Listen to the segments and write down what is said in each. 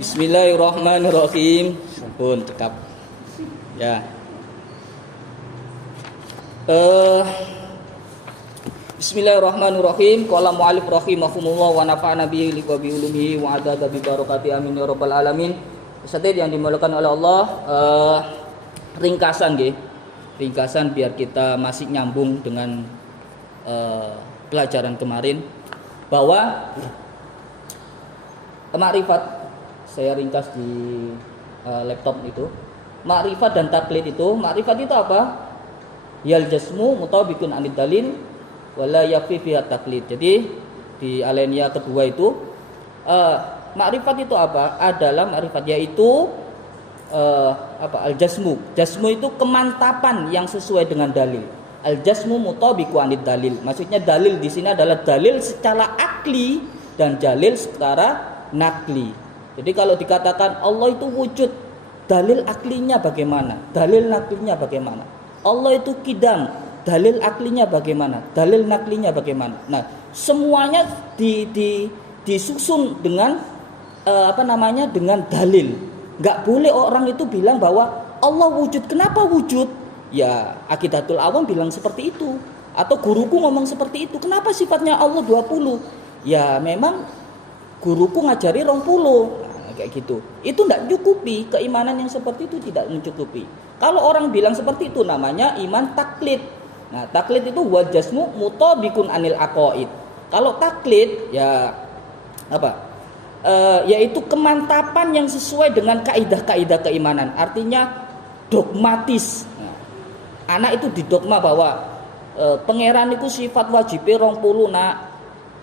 Bismillahirrahmanirrahim. Pun cekap. Ya. Bismillahirrahmanirrahim. Qala mu'allif rahimahumullah wa nafa'ana bihi wa bi ulumihi wa adada bi barakati amin ya rabbal alamin. Ustaz yang dimuliakan oleh Allah, ringkasan nggih. Ringkasan biar kita masih nyambung dengan pelajaran kemarin bahwa makrifat, saya ringkas di laptop itu. Makrifat dan taklid itu, makrifat itu apa? Yal jasmu mutabiqun anid dalil wala yakfi fi taklid. Jadi di alinea kedua itu makrifat itu apa? Adalah makrifat yaitu al jasmu. Jasmu itu kemantapan yang sesuai dengan dalil. Al jasmu mutabiqun anid dalil. Maksudnya dalil di sini adalah dalil secara akli dan dalil secara nakli. Jadi kalau dikatakan Allah itu wujud, dalil aklinya bagaimana? Dalil naklinya bagaimana? Allah itu kidam, dalil aklinya bagaimana? Dalil naklinya bagaimana? Nah, semuanya disusun dengan dengan dalil. Enggak boleh orang itu bilang bahwa Allah wujud. Kenapa wujud? Ya, Aqidatul Awam bilang seperti itu. Atau guruku ngomong seperti itu. Kenapa sifatnya Allah 20? Ya, memang guruku ngajari 20. Kayak gitu. Itu tidak cukupi, keimanan yang seperti itu tidak mencukupi. Kalau orang bilang seperti itu namanya iman taklid. Nah, taklid itu wajasmu mutabiqun anil aqaid. Kalau taklid ya apa? Yaitu kemantapan yang sesuai dengan kaidah-kaidah keimanan. Artinya dogmatis. Nah, anak itu didogma bahwa pangeran itu sifat wajibnya 20 nak,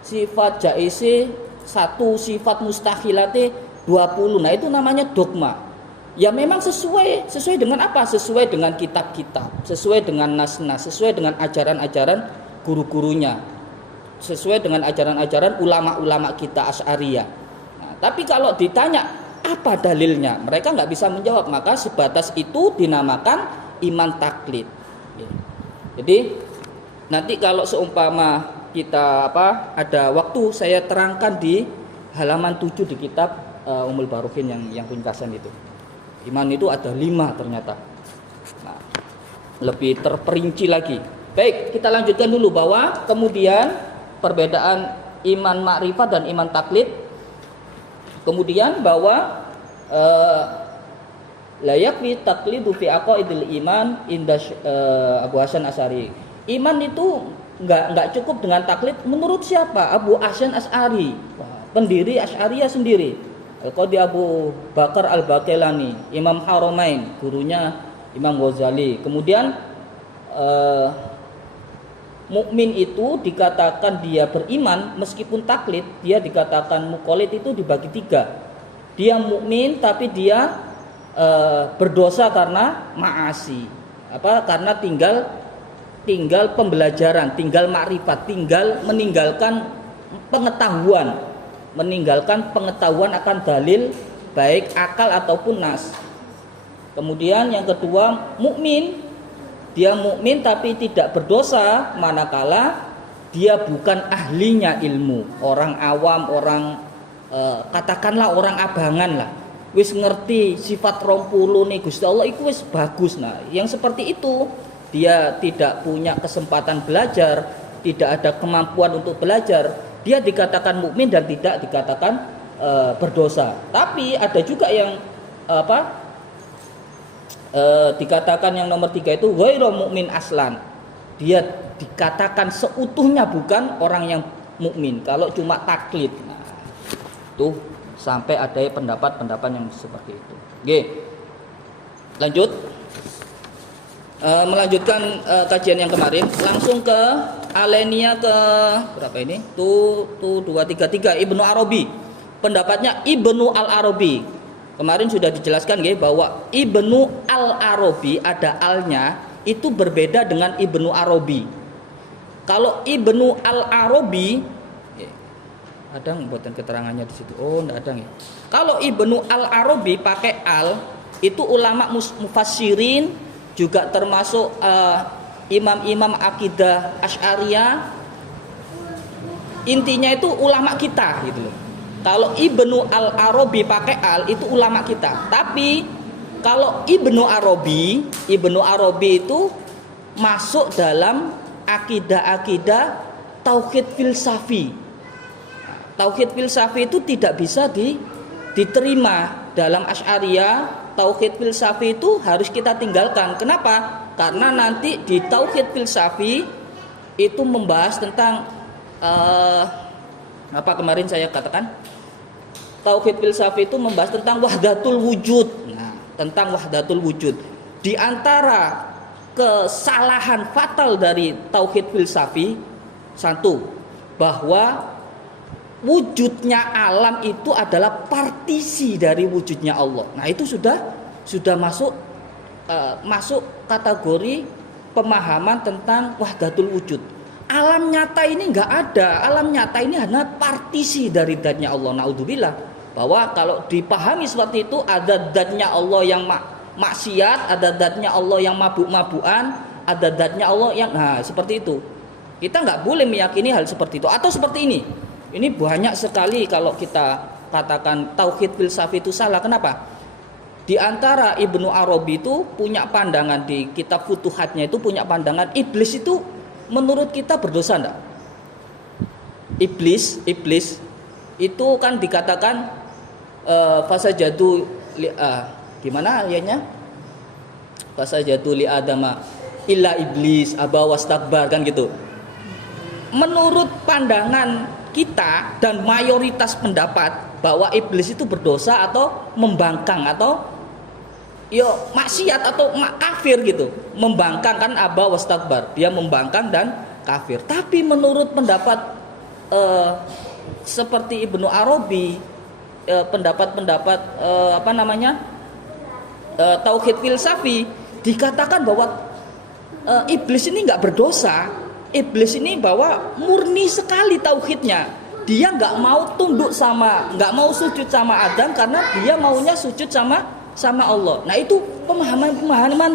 sifat jaise 1, sifat mustahilate 20. Nah, itu namanya dogma. Ya memang sesuai dengan apa? Sesuai dengan kitab-kitab, sesuai dengan nas-nas, sesuai dengan ajaran-ajaran guru-gurunya, sesuai dengan ajaran-ajaran ulama-ulama kita Asy'ariyah. Nah, tapi kalau ditanya apa dalilnya, mereka nggak bisa menjawab. Maka sebatas itu dinamakan iman taklid. Jadi nanti kalau seumpama kita ada waktu, saya terangkan di halaman 7 di kitab Ummul Barokin yang ringkasan itu. Iman itu ada 5 ternyata. Nah, lebih terperinci lagi. Baik, kita lanjutkan dulu bahwa kemudian perbedaan iman makrifat dan iman taklid. Kemudian bahwa la yakfi taqlidu fi aqaidil iman inda Abu Hasan Asy'ari. Iman itu enggak cukup dengan taklid menurut siapa? Abu Hasan Asy'ari, pendiri Asy'ariyah sendiri. Qadi Abu Bakar Al-Baqilani, Imam Haramain, gurunya Imam Ghazali. Kemudian mukmin itu dikatakan dia beriman meskipun taklid, dia dikatakan muqallid itu dibagi 3. Dia mukmin tapi dia berdosa karena maasi. Karena tinggal pembelajaran, tinggal makrifat, tinggal meninggalkan pengetahuan akan dalil baik akal ataupun nas. Kemudian yang kedua, mukmin. Dia mukmin tapi tidak berdosa manakala dia bukan ahlinya ilmu, orang awam, orang katakanlah orang abangan lah. Wis ngerti sifat 20 nih Gusti Allah itu wis bagus. Nah, yang seperti itu dia tidak punya kesempatan belajar, tidak ada kemampuan untuk belajar. Dia dikatakan mukmin dan tidak dikatakan berdosa. Tapi ada juga yang dikatakan yang nomor 3 itu ghairu mukmin aslan. Dia dikatakan seutuhnya bukan orang yang mukmin kalau cuma taklid. Nah, tuh sampai ada pendapat-pendapat yang seperti itu. Oke. Lanjut. Melanjutkan kajian yang kemarin, langsung ke alinea ke berapa ini? 233 Ibnu Arabi. Pendapatnya Ibnu Al-Arabi. Kemarin sudah dijelaskan bahwa Ibnu Al-Arabi ada alnya itu berbeda dengan Ibnu Arabi. Kalau Ibnu Al-Arabi ada buatan keterangannya di situ. Oh, enggak ada ya. Kalau Ibnu Al-Arabi pakai al, itu ulama mufassirin juga termasuk imam-imam akidah Asy'ariyah. Intinya itu ulama kita gitu loh. Kalau Ibnu Al-Arabi pakai al itu ulama kita. Tapi kalau Ibnu Arabi itu masuk dalam akidah-akidah tauhid filsafi. Tauhid filsafi itu tidak bisa diterima dalam Asy'ariyah. Tauhid filsafi itu harus kita tinggalkan. Kenapa? Karena nanti di tauhid filsafi itu membahas tentang apa kemarin saya katakan? Tauhid filsafi itu membahas tentang wahdatul wujud. Nah, tentang wahdatul wujud. Di antara kesalahan fatal dari tauhid filsafi, satu, bahwa wujudnya alam itu adalah partisi dari wujudnya Allah. Nah, itu sudah masuk kategori pemahaman tentang wahdatul wujud. Alam nyata ini enggak ada. Alam nyata ini hanya partisi dari dzatnya Allah. Naudzubillah. Bahwa kalau dipahami seperti itu, ada dzatnya Allah yang maksiat, ada dzatnya Allah yang mabuk-mabukan, ada dzatnya Allah yang seperti itu. Kita enggak boleh meyakini hal seperti itu. Atau seperti ini. Ini banyak sekali kalau kita katakan tauhid filsafi itu salah. Kenapa? Di antara Ibnu Arabi itu punya pandangan, di kitab Futuhatnya itu punya pandangan iblis itu menurut kita berdosa enggak? Iblis itu kan dikatakan fasajadu gimana ayatnya? Fasajadu li adama illa iblis aba wastakbar, kan gitu. Menurut pandangan kita dan mayoritas pendapat bahwa iblis itu berdosa atau membangkang atau maksiat atau kafir gitu. Membangkang kan aba wastakbar, dia membangkang dan kafir. Tapi menurut pendapat seperti Ibnu Arabi, pendapat-pendapat tauhid filsafi, dikatakan bahwa iblis ini nggak berdosa. Iblis ini bahwa murni sekali tauhidnya. Dia nggak mau nggak mau sujud sama Adam karena dia maunya sujud sama Allah. Nah, itu pemahaman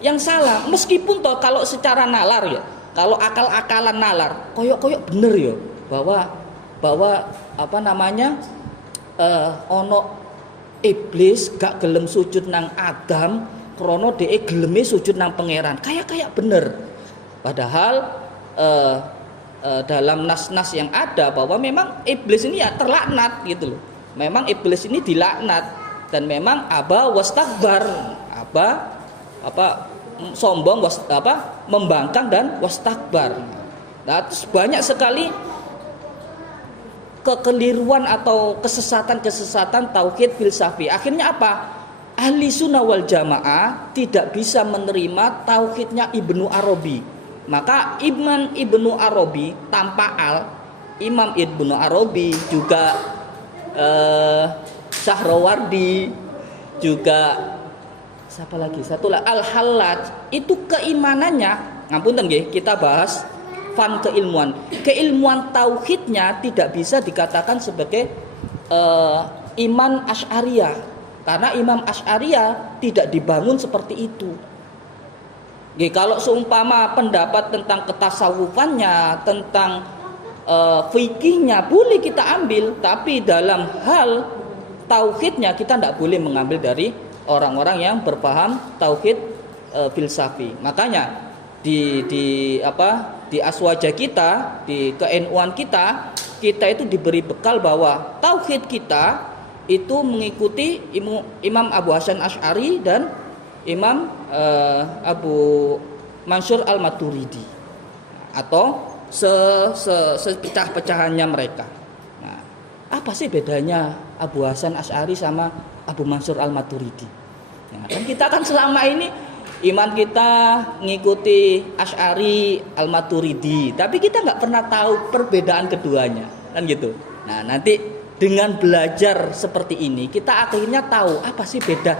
yang salah. Meskipun toh kalau secara nalar ya, kalau akal-akalan nalar, koyok bener ya bahwa ono iblis gak gelem sujud nang Adam, krono dhek geleme sujud nang pangeran. Kayak bener. Padahal dalam nas-nas yang ada bahwa memang iblis ini ya terlaknat gitu loh. Memang iblis ini dilaknat dan memang aba wastakbar, sombong, membangkang dan wastakbar. Nah, terus banyak sekali kekeliruan atau kesesatan tauhid filsafi. Akhirnya apa? Ahli sunnah wal jamaah tidak bisa menerima tauhidnya Ibnu Arabi. Maka Imam Ibnu Arabi tanpa al, Imam Ibnu Arabi juga Syahrawardi, juga siapa lagi? Al-Hallaj, itu keimanannya, ngapunten nggih, kita bahas fan keilmuan tauhidnya tidak bisa dikatakan sebagai iman Asy'ariyah, karena Imam Asy'ariyah tidak dibangun seperti itu. Kalau seumpama pendapat tentang ketasawufannya, tentang fikihnya boleh kita ambil, tapi dalam hal tauhidnya kita tidak boleh mengambil dari orang-orang yang berpaham tauhid filsafi. Makanya di aswaja kita, di ke-NU-an kita itu diberi bekal bahwa tauhid kita itu mengikuti Imam Abu Hasan Asy'ari dan Imam Abu Mansur Al-Maturidi, atau sepecah-pecahannya mereka. Nah, apa sih bedanya Abu Hasan Asy'ari sama Abu Mansur Al-Maturidi? Nah, kan kita kan selama ini iman kita ngikuti Asy'ari, Al-Maturidi, tapi kita nggak pernah tahu perbedaan keduanya, kan gitu. Nah, nanti dengan belajar seperti ini kita akhirnya tahu apa sih beda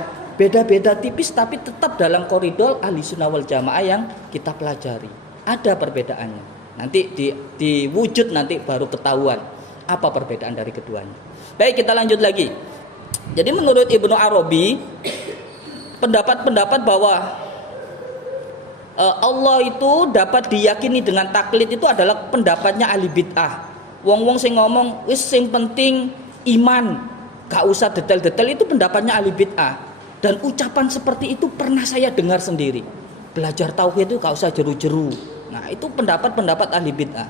tipis tapi tetap dalam koridor ahli sunnah wal jamaah yang kita pelajari. Ada perbedaannya. Nanti di wujud nanti baru ketahuan apa perbedaan dari keduanya. Baik, kita lanjut lagi. Jadi menurut Ibnu Arabi, pendapat bahwa Allah itu dapat diyakini dengan taklid itu adalah pendapatnya ahli bid'ah. Wong-wong sing ngomong wis sing penting iman, gak usah detail-detail, itu pendapatnya ahli bid'ah. Dan ucapan seperti itu pernah saya dengar sendiri. Belajar tauhid itu gak usah jeru-jeru. Nah, itu pendapat-pendapat ahli bid'ah.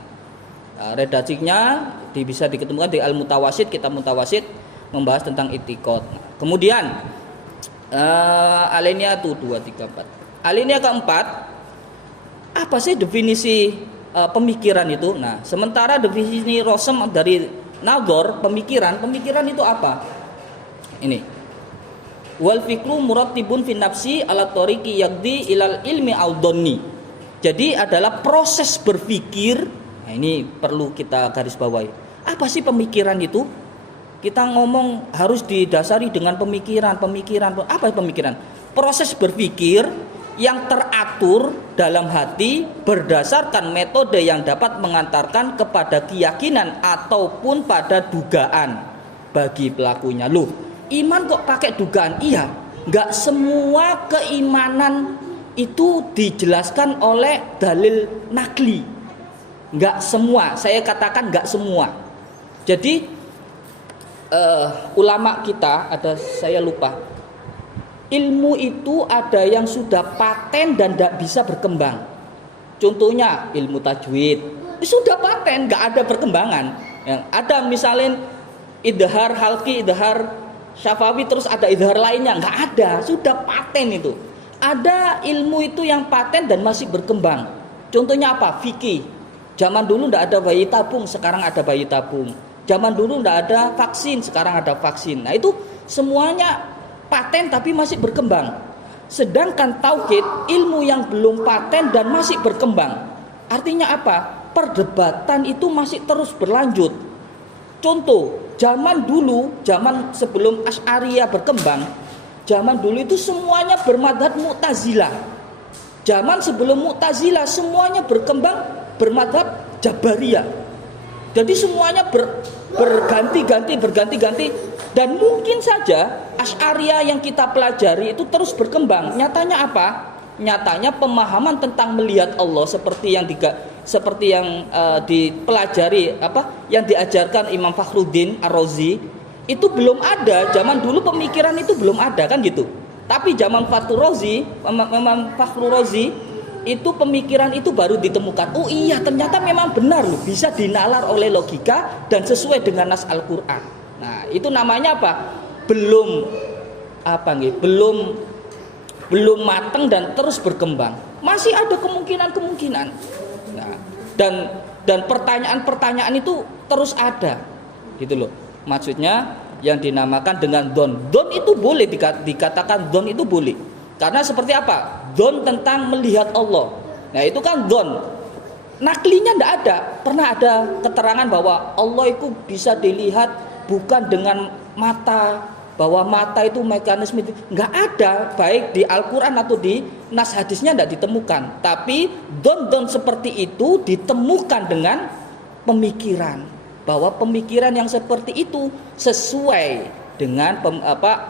Nah, redaksinya bisa diketemukan di Al-Mutawasid, kitab Mutawasid membahas tentang i'tiqad. Kemudian alinea 2, 3, 4. Alinea keempat, apa sih definisi pemikiran itu? Nah, sementara definisi Rosem dari Nador, pemikiran itu apa? Ini. Wal fikru murattibun fi nafsi ala tariqi yaqdi ilal ilmi al-dhanni. Jadi adalah proses berpikir. Nah, ini perlu kita garis bawahi. Apa sih pemikiran itu? Kita ngomong harus didasari dengan pemikiran. Apa pemikiran? Proses berpikir yang teratur dalam hati berdasarkan metode yang dapat mengantarkan kepada keyakinan ataupun pada dugaan bagi pelakunya. Loh, iman kok pakai dugaan? Iya, nggak semua keimanan itu dijelaskan oleh dalil nakli. Nggak semua, saya katakan nggak semua. Jadi ulama kita ada, saya lupa, ilmu itu ada yang sudah paten dan tidak bisa berkembang. Contohnya ilmu tajwid, sudah paten, nggak ada perkembangan. Yang ada misalnya idhar halqi, idhar syafawi, terus ada idhar lainnya, nggak ada, sudah paten itu. Ada ilmu itu yang paten dan masih berkembang. Contohnya apa? Fikih. Zaman dulu nggak ada bayi tabung, sekarang ada bayi tabung. Zaman dulu nggak ada vaksin, sekarang ada vaksin. Nah, itu semuanya paten tapi masih berkembang. Sedangkan tauhid, ilmu yang belum paten dan masih berkembang. Artinya apa? Perdebatan itu masih terus berlanjut. Contoh, zaman dulu, zaman sebelum Asy'ariyah berkembang, zaman dulu itu semuanya bermadhab Mu'tazilah. Zaman sebelum Mu'tazilah semuanya berkembang bermadhab Jabariyah. Jadi semuanya berganti-ganti dan mungkin saja Asy'ariyah yang kita pelajari itu terus berkembang. Nyatanya apa? Nyatanya pemahaman tentang melihat Allah seperti yang dipelajari yang diajarkan Imam Fakhruddin Ar-Razi itu belum ada. Zaman dulu pemikiran itu belum ada, kan gitu. Tapi zaman Imam Fakhrur Razi itu pemikiran itu baru ditemukan. Oh iya, ternyata memang benar loh, bisa dinalar oleh logika dan sesuai dengan nas Al-Qur'an. Nah, itu namanya apa? Belum matang dan terus berkembang. Masih ada kemungkinan. Nah, dan pertanyaan-pertanyaan itu terus ada. Gitu loh. Maksudnya yang dinamakan dengan don. Don itu boleh dikatakan don itu boleh. Karena seperti apa? Don tentang melihat Allah. Nah, itu kan don. Naklinya tidak ada. Pernah ada keterangan bahwa Allah itu bisa dilihat bukan dengan mata, bahwa mata itu mekanisme itu nggak ada, baik di Al-Quran atau di nas hadisnya tidak ditemukan. Tapi don seperti itu ditemukan dengan pemikiran, bahwa pemikiran yang seperti itu sesuai dengan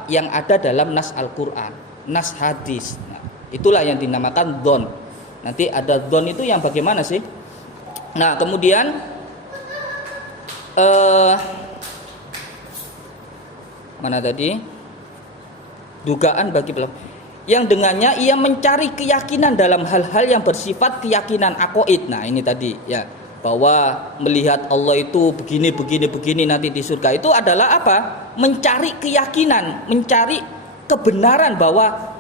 yang ada dalam nas Al-Quran, nas hadis. Nah, itulah yang dinamakan don. Nanti ada don itu yang bagaimana sih? Nah, kemudian mana tadi? Dugaan bagi pelaku. Yang dengannya ia mencari keyakinan dalam hal-hal yang bersifat keyakinan aqaid. Nah, ini tadi ya, bahwa melihat Allah itu begini nanti di surga. Itu adalah apa? Mencari keyakinan, mencari kebenaran bahwa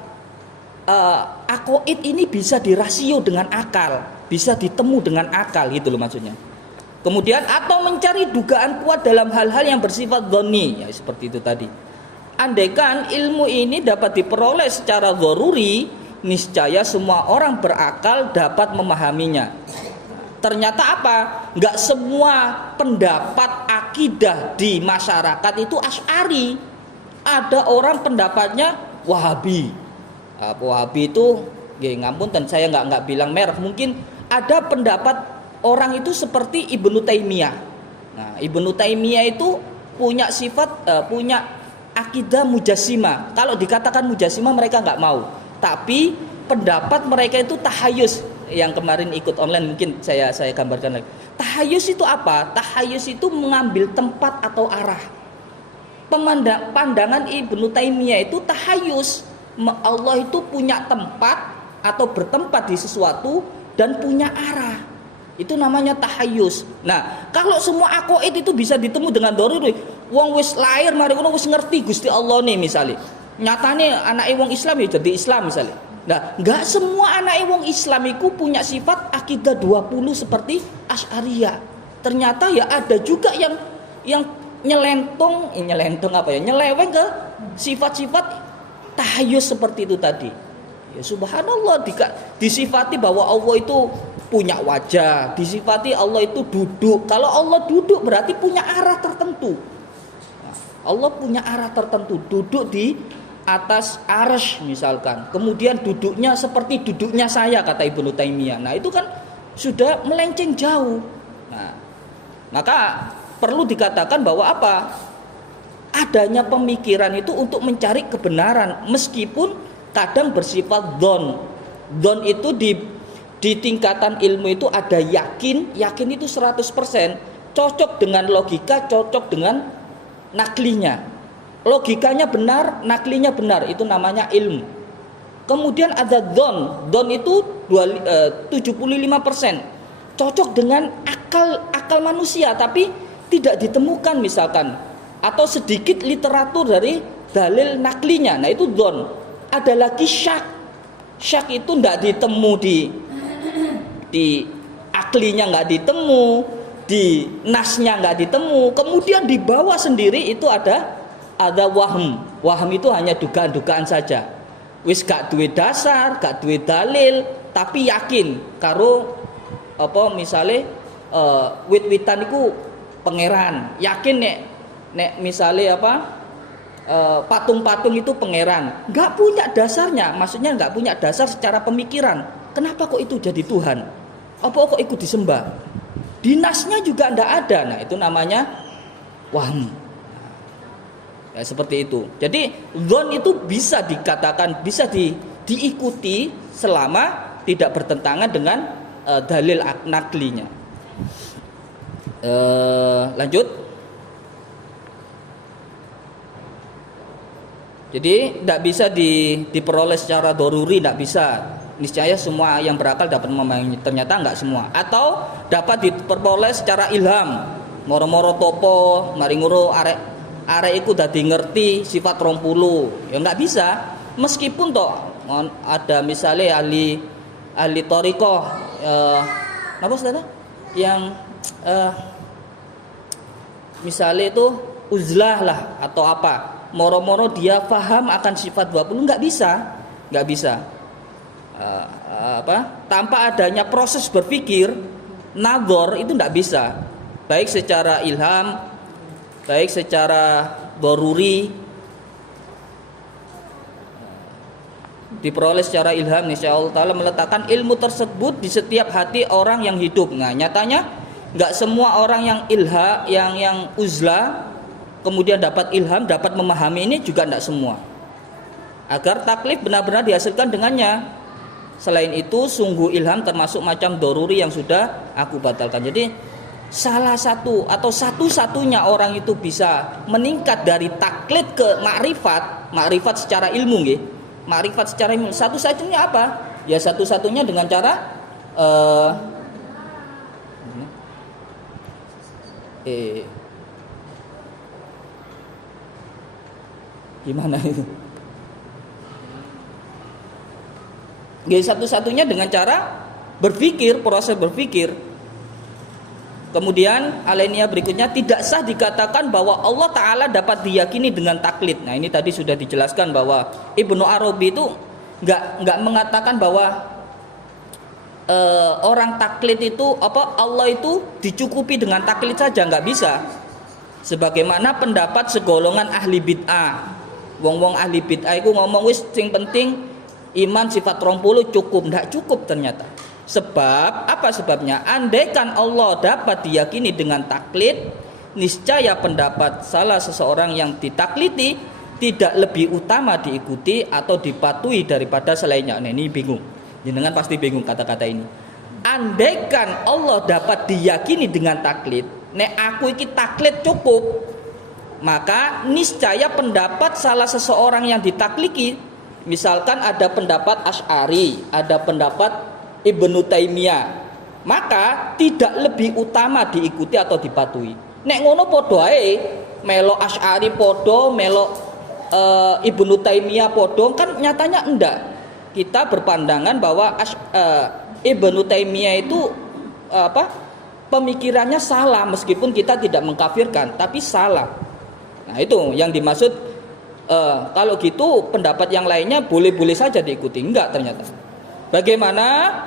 aqaid ini bisa dirasio dengan akal, bisa ditemu dengan akal, gitu loh maksudnya. Kemudian atau mencari dugaan kuat dalam hal-hal yang bersifat dhonni, ya seperti itu tadi. Andaikan ilmu ini dapat diperoleh secara dzaruri, niscaya semua orang berakal dapat memahaminya. Ternyata apa? Enggak semua pendapat akidah di masyarakat itu Asy'ari. Ada orang pendapatnya Wahabi. Wahabi itu, ngapunten saya nggak bilang merek. Mungkin ada pendapat orang itu seperti Ibnu Taimiyah. Nah, Ibnu Taimiyah itu punya sifat, punya akidah mujassimah. Kalau dikatakan mujassimah mereka nggak mau. Tapi pendapat mereka itu tahayus. Yang kemarin ikut online mungkin saya gambarkan lagi. Tahayus itu apa? Tahayus itu mengambil tempat atau arah. pandangan Ibnu Taimiyah itu tahayus. Allah itu punya tempat atau bertempat di sesuatu dan punya arah. Itu namanya tahayus. Nah, kalau semua aqaid itu bisa ditemu dengan doruri, wong wis lahir mari ngono wis ngerti Gusti Allah nih misalnya. Nyatane anake wong Islam ya jadi Islam misalnya. Nah, enggak semua anake wong Islam itu punya sifat akidah 20 seperti Asy'ariyah. Ternyata ya ada juga yang nyeleweng ke sifat-sifat tahayus seperti itu tadi. Ya subhanallah, disifati bahwa Allah itu punya wajah, disifati Allah itu duduk. Kalau Allah duduk berarti punya arah tertentu. Allah punya arah tertentu, duduk di atas arsy misalkan. Kemudian duduknya seperti duduknya saya, kata Ibnu Taimiyah. Nah, itu kan sudah melenceng jauh. Nah, maka perlu dikatakan bahwa apa? Adanya pemikiran itu untuk mencari kebenaran meskipun kadang bersifat dzon. Dzon itu di tingkatan ilmu itu ada yakin itu 100%, cocok dengan logika, cocok dengan naklinya. Logikanya benar, naklinya benar, itu namanya ilmu. Kemudian ada dzon itu 75%, cocok dengan akal manusia tapi tidak ditemukan misalkan, atau sedikit literatur dari dalil naklinya. Nah, itu dzon. Ada lagi syak itu tidak ditemu di aklinya, nggak ditemu di nasnya, nggak ditemu. Kemudian di bawah sendiri itu ada waham itu hanya dugaan-dugaan saja. Wis gak duwe dasar, gak duwe dalil, tapi yakin karo apa misalnya wit-witan itu pangeran, yakin nek misalnya apa patung-patung itu pangeran, nggak punya dasarnya, maksudnya nggak punya dasar secara pemikiran. Kenapa kok itu jadi Tuhan? Apa kok ikut disembah? Dinasnya juga ndak ada. Nah, itu namanya waham. Ya, seperti itu. Jadi dzon itu bisa dikatakan, bisa diikuti selama tidak bertentangan dengan dalil naklinya. Lanjut. Jadi tidak bisa diperoleh secara doruri, tidak bisa. Niscaya semua yang berakal dapat memahami, ternyata enggak semua. Atau dapat diperoleh secara ilham. Moro-moro topo, mari nguro arek iku dadi ngerti sifat 20. Ya enggak bisa. Meskipun toh ada misalnya ahli thariqah apa saudara? Yang misalnya itu uzlah lah atau apa, moro-moro dia paham akan sifat 20, nggak bisa tanpa adanya proses berpikir nazar itu nggak bisa, baik secara ilham, baik secara doruri, diperoleh secara ilham. Insya Allah Ta'ala meletakkan ilmu tersebut di setiap hati orang yang hidup. Nah, nyatanya nggak semua orang yang uzlah kemudian dapat ilham, dapat memahami ini juga tidak semua. Agar taklif benar-benar dihasilkan dengannya. Selain itu, sungguh ilham termasuk macam doruri yang sudah aku batalkan. Jadi salah satu atau satu-satunya orang itu bisa meningkat dari taklid ke makrifat secara ilmu, nggih. Makrifat secara ilmu. Satu-satunya apa? Ya satu-satunya dengan cara gimana itu? Satu-satunya dengan cara berpikir, proses berpikir. Kemudian alinea berikutnya, tidak sah dikatakan bahwa Allah Ta'ala dapat diyakini dengan taklid. Nah, ini tadi sudah dijelaskan bahwa Ibnu Arabi itu nggak mengatakan bahwa orang taklid itu Allah itu dicukupi dengan taklid saja, nggak bisa. Sebagaimana pendapat segolongan ahli bid'ah. Wong-wong ahli bid'ah itu ngomong wis sing penting iman sifat 20 cukup. Nggak cukup ternyata. Sebab apa sebabnya? Andaikan Allah dapat diyakini dengan taklid, niscaya pendapat salah seseorang yang ditakliti tidak lebih utama diikuti atau dipatuhi daripada selainnya. Nah, ini bingung. Jenengan pasti bingung kata-kata ini. Andaikan Allah dapat diyakini dengan taklid, nek aku iki taklid cukup, maka niscaya pendapat salah seseorang yang ditakliki, misalkan ada pendapat Asy'ari, ada pendapat Ibnu Taimiyah, maka tidak lebih utama diikuti atau dipatuhi. Nek ngono padha ae, melo Asy'ari padha, melo Ibnu Taimiyah padha, kan nyatanya enggak. Kita berpandangan bahwa Ibnu Taimiyah itu pemikirannya salah, meskipun kita tidak mengkafirkan, tapi salah. Nah, itu yang dimaksud. Kalau gitu pendapat yang lainnya boleh-boleh saja diikuti, enggak ternyata. Bagaimana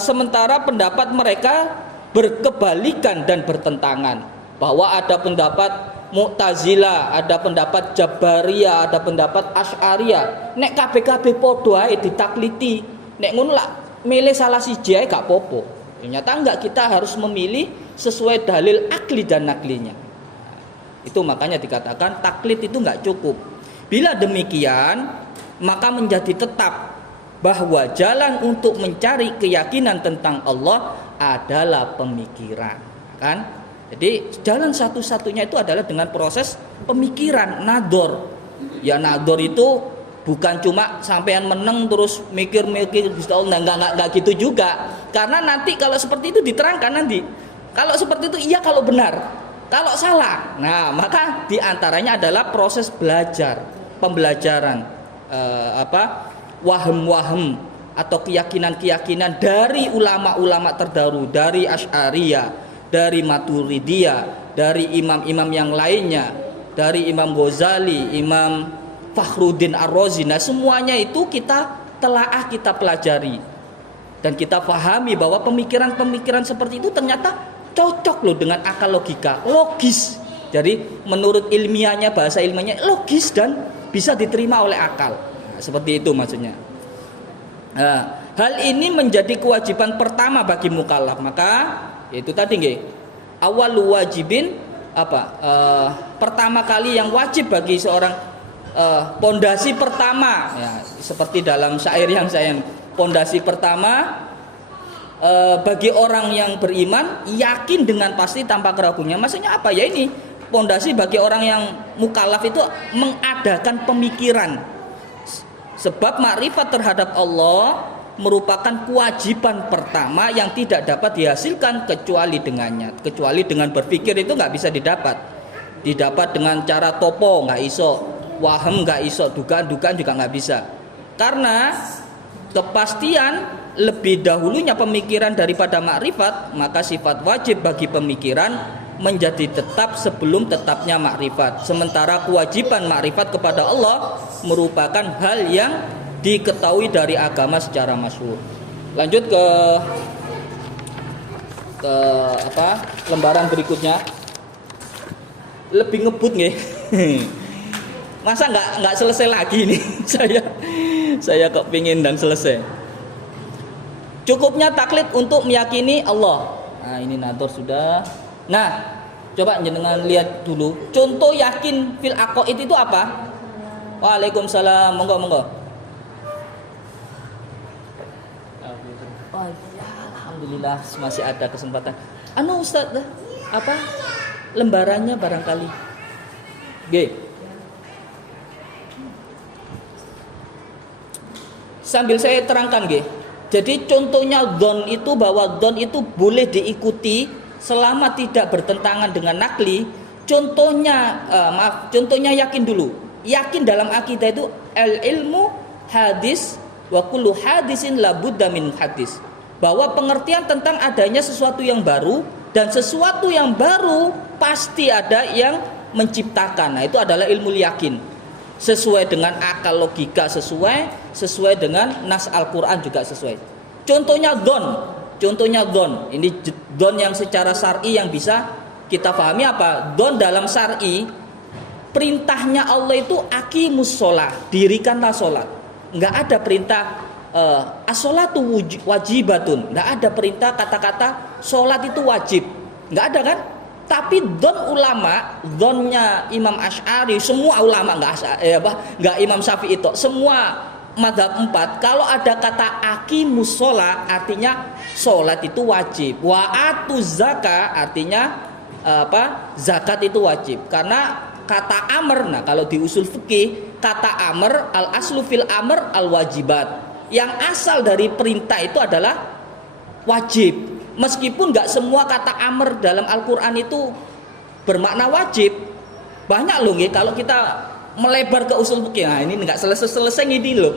sementara pendapat mereka berkebalikan dan bertentangan, bahwa ada pendapat Mu'tazilah, ada pendapat Jabariyah, ada pendapat Asy'ariyah. Nek kabeh-kabeh padha ae ditakliti. Nek ngono lak milih salah siji ae gak apa-apa. Ternyata enggak, kita harus memilih sesuai dalil akli dan naklinya. Itu makanya dikatakan taklid itu enggak cukup. Bila demikian, maka menjadi tetap bahwa jalan untuk mencari keyakinan tentang Allah adalah pemikiran, kan? Jadi jalan satu-satunya itu adalah dengan proses pemikiran, nador. Ya nador itu bukan cuma sampean meneng terus mikir-mikir, enggak gitu juga. Karena nanti kalau seperti itu diterangkan nanti. Kalau seperti itu iya kalau benar, kalau salah. Nah, maka diantaranya adalah proses belajar, pembelajaran waham-waham atau keyakinan-keyakinan dari ulama-ulama terdahulu, dari Asy'ariyah, dari Maturidiyah, dari imam-imam yang lainnya, dari Imam Ghazali, Imam Fakhruddin Ar-Razi. Nah, semuanya itu kita telaah, kita pelajari, dan kita pahami bahwa pemikiran-pemikiran seperti itu ternyata cocok loh dengan akal logika, logis. Jadi menurut ilmiahnya, bahasa ilmiahnya logis dan bisa diterima oleh akal. Nah, seperti itu maksudnya. Nah, hal ini menjadi kewajiban pertama bagi mukallaf. Maka itu tadi nggih, awal wajibin pertama kali yang wajib bagi seorang, pondasi pertama ya, seperti dalam syair yang saya, pondasi pertama bagi orang yang beriman, yakin dengan pasti tanpa keraguan. Maksudnya apa ya? Ini pondasi bagi orang yang mukallaf itu mengadakan pemikiran, sebab makrifat terhadap Allah merupakan kewajiban pertama yang tidak dapat dihasilkan kecuali dengannya. Kecuali dengan berpikir itu nggak bisa didapat. Didapat dengan cara topo nggak iso, waham nggak iso, dugaan-dugaan juga nggak bisa. Karena kepastian lebih dahulunya pemikiran daripada makrifat, maka sifat wajib bagi pemikiran menjadi tetap sebelum tetapnya makrifat. Sementara kewajiban makrifat kepada Allah merupakan hal yang diketahui dari agama secara masyhur. Lanjut ke lembaran berikutnya. Lebih ngebut nggih. Masa nggak selesai lagi nih. saya kok pingin dan selesai. Cukupnya taklid untuk meyakini Allah. Nah, ini nador sudah. Nah, coba jenengan lihat dulu. Contoh yakin fil aqaid itu apa? Waalaikumsalam. Monggo. Oh ya, alhamdulillah masih ada kesempatan. Ustaz, lembarannya barangkali. G. Sambil saya terangkan, G. Jadi contohnya dzon itu, bahwa dzon itu boleh diikuti selama tidak bertentangan dengan nakli. Contohnya yakin dulu. Yakin dalam akidah itu ilmu hadis wa kullu hadisin la budda min hadis. Bahwa pengertian tentang adanya sesuatu yang baru, dan sesuatu yang baru pasti ada yang menciptakan. Nah, itu adalah ilmu yakin. Sesuai dengan akal logika, sesuai dengan nas Al-Qur'an juga sesuai. Contohnya dzon. Ini dzon yang secara syar'i yang bisa kita pahami apa? Dzon dalam syar'i, perintahnya Allah itu aqimus shalah, dirikanlah salat. Enggak ada perintah as-sholatu wajibatun. Enggak ada perintah kata-kata salat itu wajib. Enggak ada kan? Tapi dzon ulama, dzonnya Imam Asy'ari, semua ulama enggak Imam Syafi'i itu, semua mazhab 4, kalau ada kata aqimus shalah artinya salat itu wajib. Wa atuz zakah artinya zakat itu wajib. Karena kata amr. Nah, kalau di usul fikih kata amr al aslu fil amr al wajibat. Yang asal dari perintah itu adalah wajib. Meskipun nggak semua kata amr dalam Al-Qur'an itu bermakna wajib. Banyak loh ya, kalau kita melebar ke usul fikih. Nah, ini nggak selesai ini loh,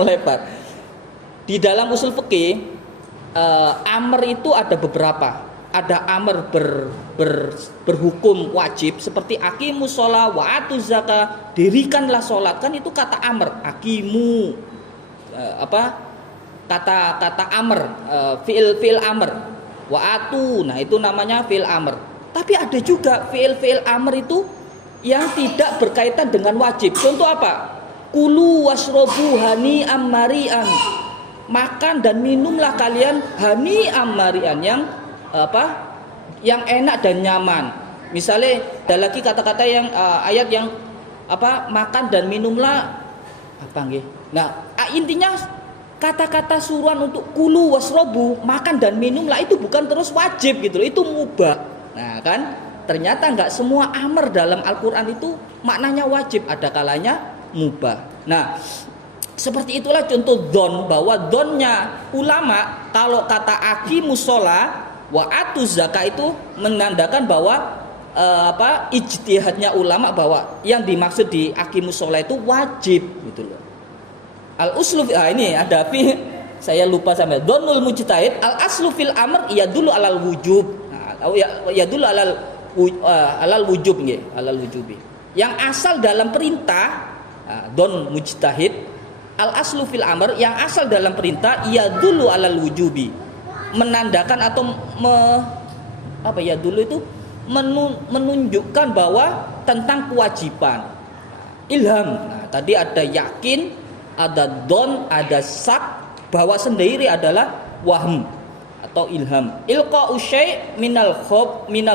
melebar. Di dalam usul fikih amr itu ada beberapa. Ada amr berhukum wajib seperti aqimus sholat wa atuz zakah, dirikanlah sholat, kan itu kata amr. Aqimu kata amr, fiil amr, wa atu, nah itu namanya fiil amr. Tapi ada juga fiil amr itu yang tidak berkaitan dengan wajib. Contoh apa? Kulu wasrobu hani ammarian, makan dan minumlah kalian hani ammarian, yang enak dan nyaman. Misalnya ada lagi kata-kata yang ayat yang makan dan minumlah nggih. Nah, intinya kata-kata suruhan untuk kulu wasrobu, makan dan minumlah, itu bukan terus wajib gitu loh, itu mubah. Nah kan, ternyata nggak semua amr dalam Al-Quran itu maknanya wajib, ada kalanya mubah. Nah, seperti itulah contoh don, bahwa donnya ulama kalau kata aqimus sholat wa atuz zakah itu menandakan bahwa ijtihadnya ulama bahwa yang dimaksud di aqimus sholat itu wajib gitu loh. Al uslu ini ada saya lupa sampai donul mujtahid al aslu fil amr yadullu alal wujub. Yadullu alal wujub nggih, alal wujubi. Yang asal dalam perintah don mujtahid al aslu fil amr, yang asal dalam perintah yadullu alal wujubi, menandakan atau dulu itu menunjukkan bahwa tentang kewajiban. Ilham. Nah, tadi ada yakin, ada don, ada sak, bahwa sendiri adalah wahm atau ilham. Ilqa'u syai' minal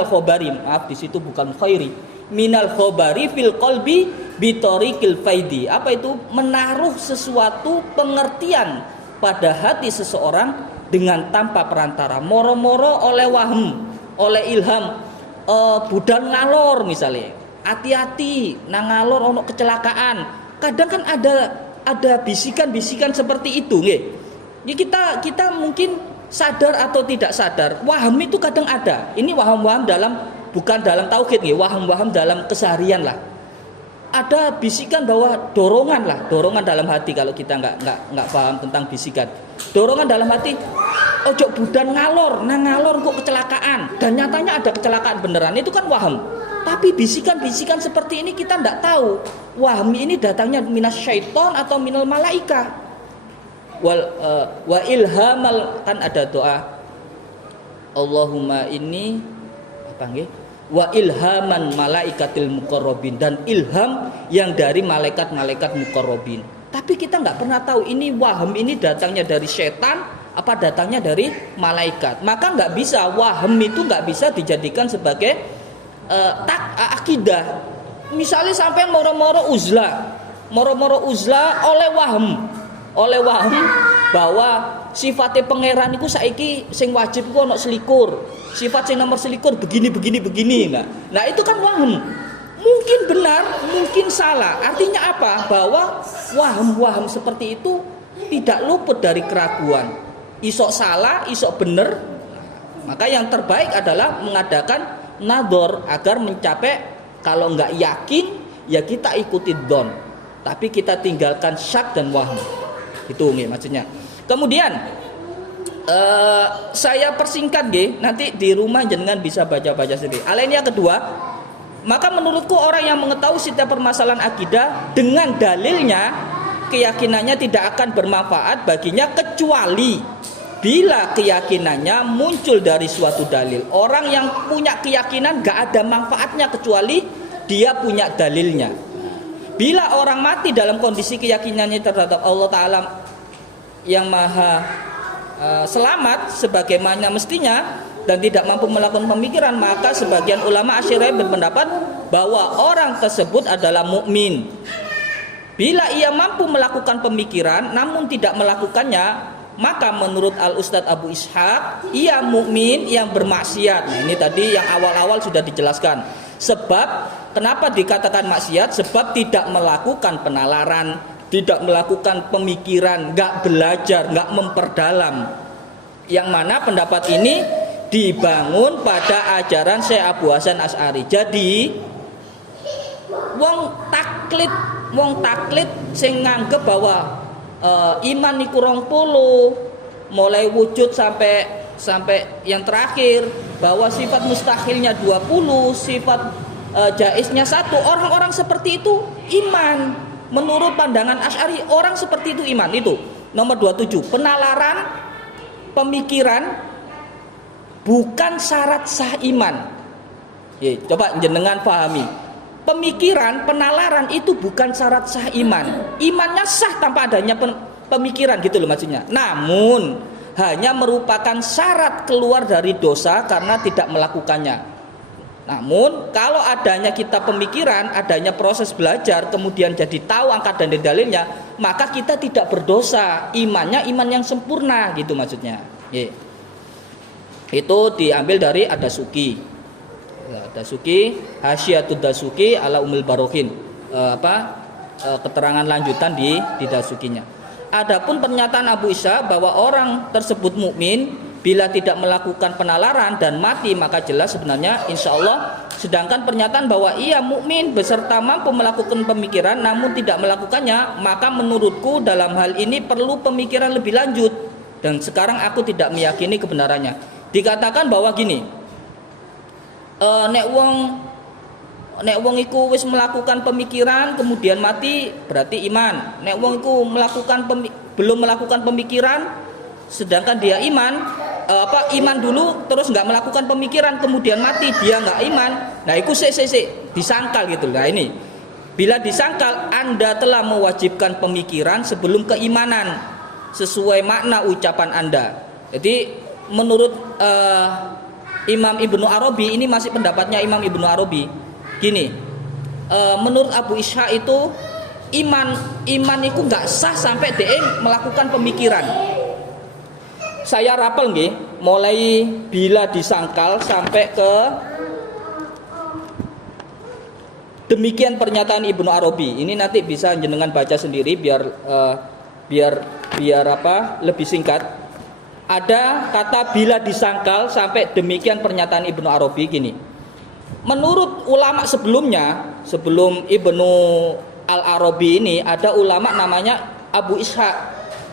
khobari. Maaf, di situ bukan khairi. Minal khobari fil qalbi bitoriqil faidi. Apa itu? Menaruh sesuatu pengertian pada hati seseorang dengan tanpa perantara, moro-moro oleh wahm, oleh ilham. Budan ngalor misalnya, hati-hati nang ngalor ono kecelakaan. Kadang kan ada bisikan-bisikan seperti itu nggih. Ya kita mungkin sadar atau tidak sadar, waham itu kadang ada. Ini waham-waham bukan dalam tauhid nggih, waham-waham dalam keseharian lah. Ada bisikan bahwa dorongan dalam hati, kalau kita nggak paham tentang bisikan. Dorongan dalam hati, ojo budan ngalor kok kecelakaan, dan nyatanya ada kecelakaan beneran, itu kan waham. Tapi bisikan-bisikan seperti ini kita tidak tahu waham ini datangnya minas syaiton atau minal malaika. Wa ilhamal, kan ada doa Allahumma ini wa ilhaman malaikatil muqarrabin, dan ilham yang dari malaikat-malaikat muqarrabin. Tapi kita nggak pernah tahu ini waham ini datangnya dari setan apa datangnya dari malaikat. Maka nggak bisa, waham itu nggak bisa dijadikan sebagai akidah. Misalnya sampai moro-moro uzlah oleh waham bahwa sifatnya pangeran itu saiki sing wajib ku ono selikur, sifat sing nomor selikur begini. Nah itu kan waham. Mungkin benar, mungkin salah. Artinya apa? Bahwa waham-waham seperti itu tidak luput dari keraguan. Isok salah, isok benar. Maka yang terbaik adalah mengadakan nador agar mencapai, kalau nggak yakin ya kita ikuti don, tapi kita tinggalkan syak dan waham. Itu nih maksudnya. Kemudian saya persingkat nggih, nanti di rumah jenengan bisa baca-baca sendiri. Alinea kedua, maka menurutku orang yang mengetahui setiap permasalahan akidah dengan dalilnya, keyakinannya tidak akan bermanfaat baginya kecuali bila keyakinannya muncul dari suatu dalil. Orang yang punya keyakinan gak ada manfaatnya kecuali dia punya dalilnya. Bila orang mati dalam kondisi keyakinannya terhadap Allah Ta'ala yang maha selamat sebagaimana mestinya dan tidak mampu melakukan pemikiran, maka sebagian ulama Asy'ariyah berpendapat bahwa orang tersebut adalah mukmin. Bila ia mampu melakukan pemikiran namun tidak melakukannya, maka menurut Al-Ustadz Abu Ishaq, ia mukmin yang bermaksiat. Nah, ini tadi yang awal-awal sudah dijelaskan. Sebab Kenapa dikatakan maksiat? Sebab tidak melakukan penalaran, tidak melakukan pemikiran, nggak belajar, nggak memperdalam. Yang mana pendapat ini dibangun pada ajaran Syekh Abu Hasan Asy'ari. Jadi wong taklid sing nganggep bahwa iman iku 20, mulai wujud sampai yang terakhir, bahwa sifat mustahilnya 20, sifat jaiznya 1. Orang-orang seperti itu iman. Menurut pandangan Asy'ari, orang seperti itu iman. Itu nomor 27, penalaran pemikiran bukan syarat sah iman. Coba jenengan pahami. Pemikiran, penalaran itu bukan syarat sah iman. Imannya sah tanpa adanya pemikiran gitu loh maksudnya. Namun hanya merupakan syarat keluar dari dosa karena tidak melakukannya. Namun kalau adanya kita pemikiran, adanya proses belajar, kemudian jadi tahu angkat dan dalilnya, maka kita tidak berdosa. Imannya iman yang sempurna gitu maksudnya. Itu diambil dari Ad-Dasuki. Dasuki, Hasyiatud Dasuki ala Umul Barokin. Keterangan lanjutan di Dasukinya. Adapun pernyataan Abu Ishaq bahwa orang tersebut mukmin bila tidak melakukan penalaran dan mati, maka jelas sebenarnya insya Allah. Sedangkan pernyataan bahwa ia mukmin beserta mampu melakukan pemikiran namun tidak melakukannya, maka menurutku dalam hal ini perlu pemikiran lebih lanjut dan sekarang aku tidak meyakini kebenarannya. Dikatakan bahwa gini, nek wong iku wis melakukan pemikiran kemudian mati berarti iman. Nek wong iku belum melakukan pemikiran sedangkan dia iman, iman dulu terus nggak melakukan pemikiran kemudian mati dia nggak iman. Nah itu disangkal gitu. Nah ini bila disangkal Anda telah mewajibkan pemikiran sebelum keimanan sesuai makna ucapan Anda. Jadi menurut Imam Ibnu Arabi, ini masih pendapatnya Imam Ibnu Arabi. Gini, menurut Abu Ishaq itu iman itu nggak sah sampai dia melakukan pemikiran. Saya rapel nggih, mulai bila disangkal sampai ke demikian pernyataan Ibnu Arabi. Ini nanti bisa jenengan baca sendiri biar lebih singkat. Ada kata bila disangkal sampai demikian pernyataan Ibnu Arabi gini. Menurut ulama sebelumnya, sebelum Ibnu Al-Arabi ini ada ulama namanya Abu Ishaq.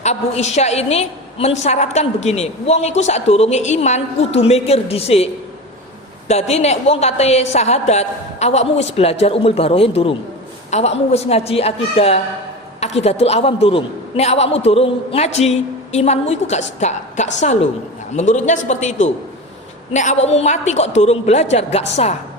Abu Ishaq ini mensyaratkan begini, wong iku sadurunge iman kudu mikir dhisik. Dadi nek wong kate syahadat, awakmu wis belajar Umul Barohin durung? Awakmu wis ngaji Aqidatul Awam durung? Nek awakmu durung ngaji, imanmu iku gak sah lho. Nah, menurutnya seperti itu. Nek awakmu mati kok durung belajar gak sah.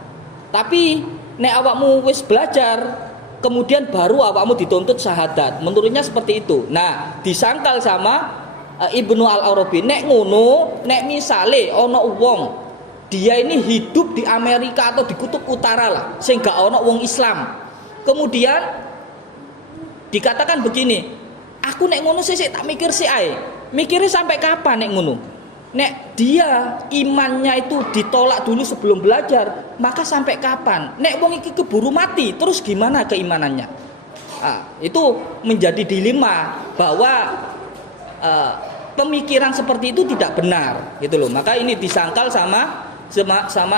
Tapi nek awakmu wis belajar kemudian baru awakmu dituntut syahadat. Menurutnya seperti itu. Nah, disangkal sama Ibnu Al-Arabi, nek ngono, nek misale ana wong dia ini hidup di Amerika atau di kutub utara lah, sing gak ana wong Islam. Kemudian dikatakan begini, aku nek ngono sik tak mikir sik ae. Mikirnya sampai kapan nek ngono? Nek dia imannya itu ditolak dulu sebelum belajar, maka sampai kapan? Nek wong iki keburu mati, terus gimana keimanannya? Itu menjadi dilema bahwa pemikiran seperti itu tidak benar, gitu loh. Maka ini disangkal sama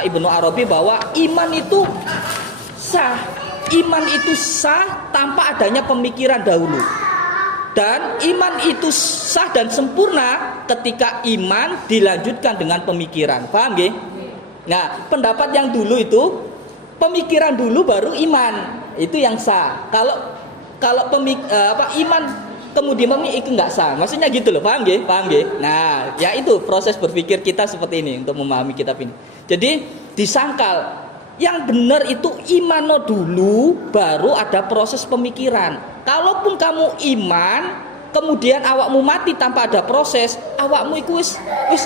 Ibnu Arabi bahwa iman itu sah tanpa adanya pemikiran dahulu. Dan iman itu sah dan sempurna ketika iman dilanjutkan dengan pemikiran. Paham nggih? Nah, pendapat yang dulu itu pemikiran dulu baru iman. Itu yang sah. Kalau iman kemudian itu enggak sah. Maksudnya gitu loh, paham nggih? Paham nggih? Nah, ya itu proses berpikir kita seperti ini untuk memahami kitab ini. Jadi disangkal yang benar itu imano dulu baru ada proses pemikiran. Kalaupun kamu iman kemudian awakmu mati tanpa ada proses, awakmu iku wis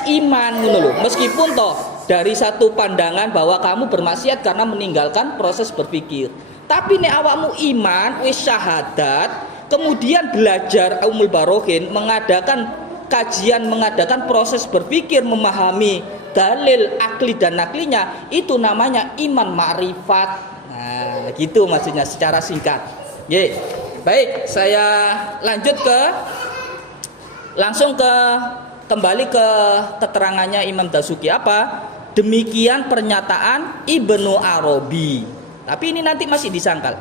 iman ngono lho. Meskipun toh dari satu pandangan bahwa kamu bermaksiat karena meninggalkan proses berpikir. Tapi nek awakmu iman wis syahadat, kemudian belajar Umul Barohin, mengadakan kajian, mengadakan proses berpikir, memahami dalil akli dan naklinya, itu namanya iman ma'rifat. Nah, gitu maksudnya secara singkat. Ye. Baik, saya lanjut langsung kembali ke keterangannya Imam Dasuki apa? Demikian pernyataan Ibnu Arabi. Tapi ini nanti masih disangkal.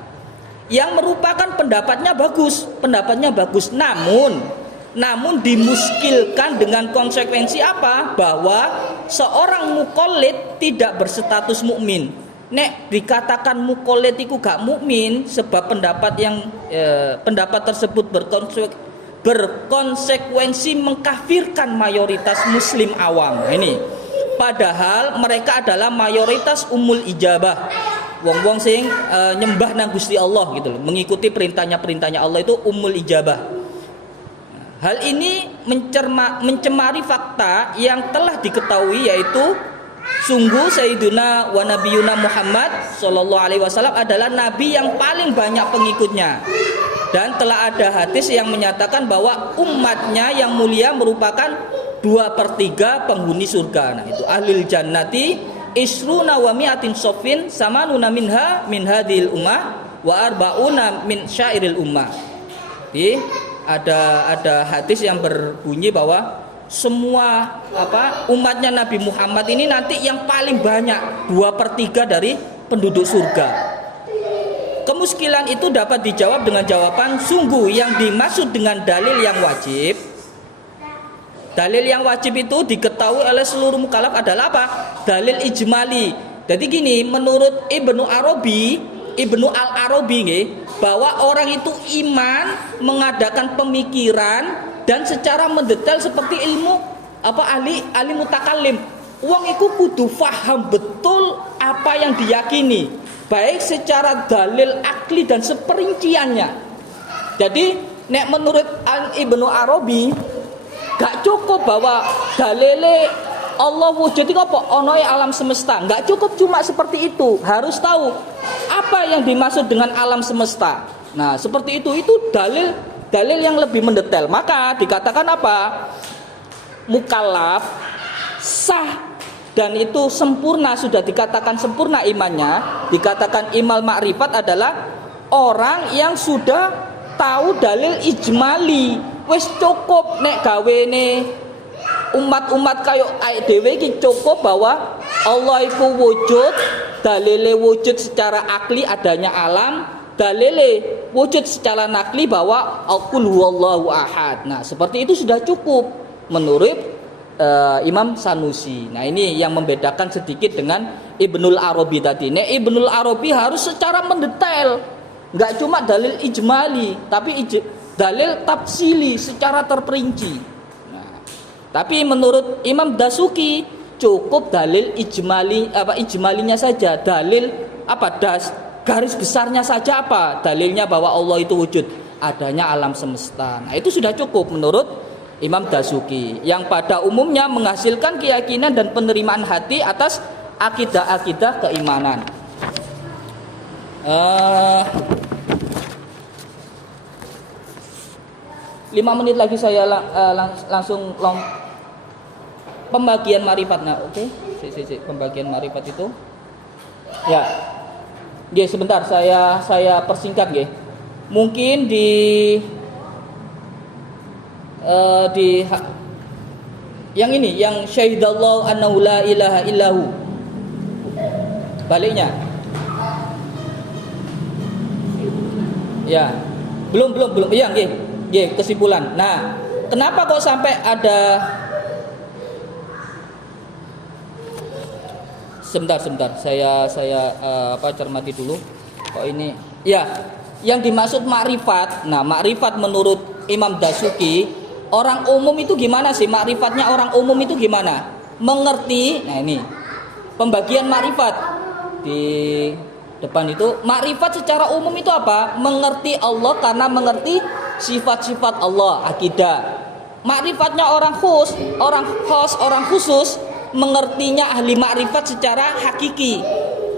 Yang merupakan pendapatnya bagus, namun dimuskilkan dengan konsekuensi apa? Bahwa seorang muqallid tidak berstatus mukmin. Nek dikatakan muqallid itu gak mukmin sebab pendapat tersebut berkonsekuensi mengkafirkan mayoritas muslim awam. Ini padahal mereka adalah mayoritas umul ijabah. Wong-wong sing nyembah nang Gusti Allah gitu loh, mengikuti perintahnya Allah itu umul ijabah. Hal ini mencemari fakta yang telah diketahui, yaitu sungguh Sayyiduna wa Nabiyuna Muhammad sallallahu alaihi wasallam adalah nabi yang paling banyak pengikutnya. Dan telah ada hadis yang menyatakan bahwa umatnya yang mulia merupakan 2/3 penghuni surga. Nah, itu ahlil jannati isruna wa mi'atin sofin samanuna minha min hadhil ummah wa arba'una min syairil ummah. Jadi ada hadis yang berbunyi bahwa semua umatnya Nabi Muhammad ini nanti yang paling banyak 2/3 dari penduduk surga. Kemuskilan itu dapat dijawab dengan jawaban sungguh yang dimaksud dengan dalil yang wajib. Dalil yang wajib itu diketahui oleh seluruh mukallaf adalah apa? Dalil ijmali. Jadi gini, menurut Ibnu Al-Arabi bahwa orang itu iman mengadakan pemikiran dan secara mendetail seperti ilmu ahli mutakallim. Wong iku kudu faham betul apa yang diyakini, baik secara dalil akli dan seperinciannya. Jadi nek menurut Ibnu Arabi gak cukup bahwa dalile Allah wujud itu apa? Ono alam semesta. Gak cukup cuma seperti itu. Harus tahu apa yang dimaksud dengan alam semesta. Nah, seperti itu dalil yang lebih mendetail. Maka dikatakan apa? Mukallaf sah dan itu sempurna, sudah dikatakan sempurna imannya. Dikatakan imal ma'rifat adalah orang yang sudah tahu dalil ijmali. Wis cukup nek gawene umat-umat kayo dhewe iki cukup bahwa Allah iku wujud, dalile wujud secara akli adanya alam, dalile wujud secara nakli bahwa qul huwallahu ahad. Nah, seperti itu sudah cukup menurut Imam Sanusi. Nah, ini yang membedakan sedikit dengan Ibnul Arabi tadi. Nek Ibnul Arabi harus secara mendetail, enggak cuma dalil ijmali, tapi dalil tafsili secara terperinci. Nah, tapi menurut Imam Dasuki cukup dalil ijmalinya saja, dalil garis besarnya saja apa? Dalilnya bahwa Allah itu wujud, adanya alam semesta. Nah, itu sudah cukup menurut Imam Dasuki yang pada umumnya menghasilkan keyakinan dan penerimaan hati atas akidah-akidah keimanan. 5 menit lagi saya langsung pembagian marifat. Nah, oke. Pembagian marifat itu. Ya. Nggih, sebentar saya persingkat nggih. Mungkin di yang ini, yang syahidallahu annahu la ilaha illahu. Baliknya. Ya. Belum. Iya, nggih. Kesimpulan. Nah, kenapa kok sampai ada sebentar saya cermati dulu. Kok ini? Ya, yang dimaksud makrifat. Nah, makrifat menurut Imam Dasuki, orang umum itu gimana sih? Makrifatnya orang umum itu gimana? Mengerti. Nah, ini pembagian makrifat di depan itu. Makrifat secara umum itu apa? Mengerti Allah karena mengerti sifat-sifat Allah, akidah. Makrifatnya orang khusus mengertinya ahli makrifat secara hakiki.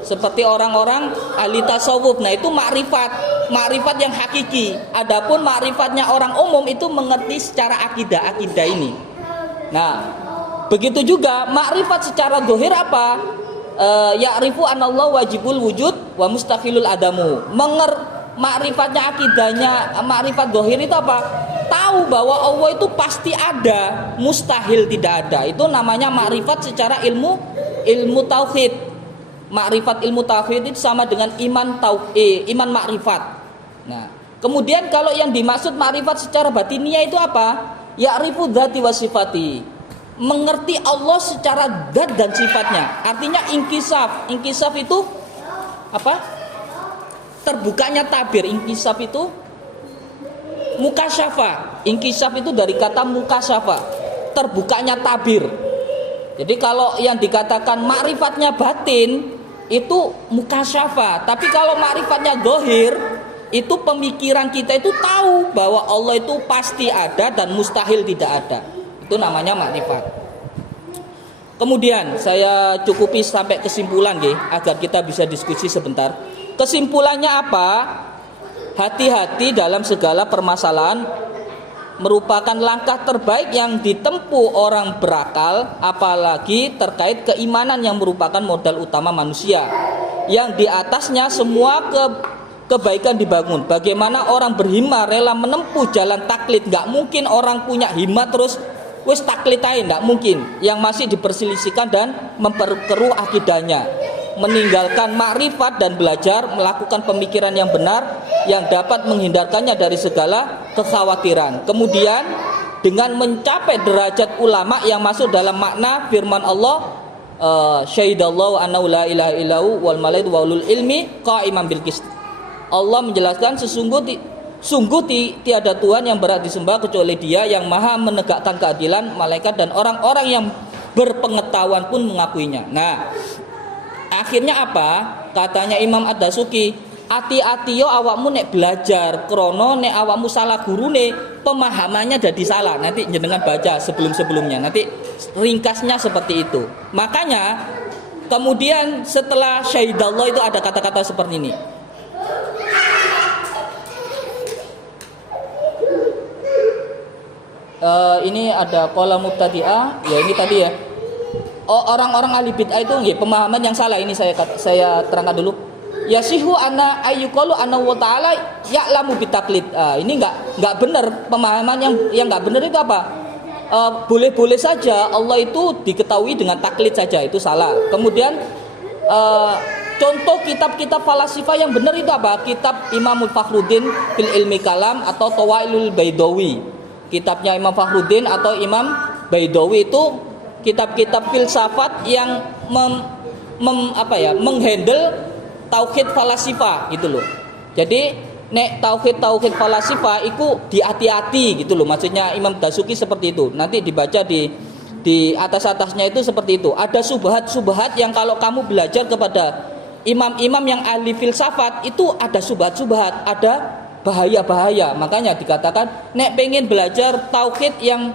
Seperti orang-orang ahli tasawuf. Nah, itu makrifat yang hakiki. Adapun makrifatnya orang umum itu mengerti secara akidah ini. Nah, begitu juga makrifat secara zahir apa? ya'rifu anallahu wajibul wujud wa mustahilul adamu. Makrifatnya akidahnya, makrifat zahir itu apa? Tahu bahwa Allah itu pasti ada, mustahil tidak ada. Itu namanya makrifat secara ilmu tauhid. Makrifat ilmu tauhid itu sama dengan iman makrifat. Nah, kemudian kalau yang dimaksud makrifat secara batiniah itu apa? Ya'rifu dzati wa sifati. Mengerti Allah secara zat dan sifatnya. Artinya inkisaf. Inkisaf itu apa? Terbukanya tabir. Inkisaf itu mukasyafa. Inkisaf itu dari kata mukasyafa, terbukanya tabir. Jadi kalau yang dikatakan makrifatnya batin itu mukasyafa, tapi kalau makrifatnya zahir itu pemikiran kita itu tahu bahwa Allah itu pasti ada dan mustahil tidak ada. Itu namanya makrifat. Kemudian saya cukupi sampai kesimpulan agar kita bisa diskusi sebentar. Kesimpulannya apa? Hati-hati dalam segala permasalahan merupakan langkah terbaik yang ditempuh orang berakal, apalagi terkait keimanan yang merupakan modal utama manusia, yang di atasnya semua kebaikan dibangun. Bagaimana orang berhimma rela menempuh jalan taklid? Nggak mungkin orang punya himma terus wis taklid aja, nggak mungkin. Yang masih diperselisihkan dan memperkeruh akidahnya, meninggalkan makrifat dan belajar melakukan pemikiran yang benar yang dapat menghindarkannya dari segala kekhawatiran. Kemudian dengan mencapai derajat ulama yang masuk dalam makna firman Allah, syahidallahu annahu la ilaha illahu wal malaikatu wa ulul ilmi qa'iman bil qist. Allah menjelaskan sungguh tiada Tuhan yang berhak disembah kecuali Dia yang maha menegakkan keadilan, malaikat dan orang-orang yang berpengetahuan pun mengakuinya. Nah, akhirnya apa? Katanya Imam Ad-Dasuki, hati-hati yo awakmu nek belajar krono nek awakmu salah gurune, pemahamannya jadi salah. Nanti jenengan baca sebelum-sebelumnya. Nanti ringkasnya seperti itu. Makanya kemudian setelah syahidallah itu ada kata-kata seperti ini. Ini ada qala mubtadi'ah, ya ini tadi ya. Orang-orang ahli bid'ah itu pemahaman yang salah. Ini saya terangkan dulu. Yasihu anna ayyuqalu anna wa ta'ala ya'lamu bitaklid. Ini enggak benar. Pemahaman yang enggak benar itu apa? Boleh-boleh saja Allah itu diketahui dengan taklid saja, itu salah. Kemudian contoh kitab-kitab falasifah yang benar itu apa? Kitab Imamul Fakhruddin fil ilmi kalam atau Tawailul Baidawi. Kitabnya Imam Fakhruddin atau Imam Baidawi itu kitab-kitab filsafat yang menghandle tauhid falasifah gitu loh. Jadi nek tauhid falasifah itu dihati-hati gitu loh. Maksudnya Imam Dasuki seperti itu. Nanti dibaca di atas-atasnya itu seperti itu. Ada subhat-subhat yang kalau kamu belajar kepada imam-imam yang ahli filsafat itu ada subhat-subhat, ada bahaya-bahaya. Makanya dikatakan nek pengen belajar tauhid yang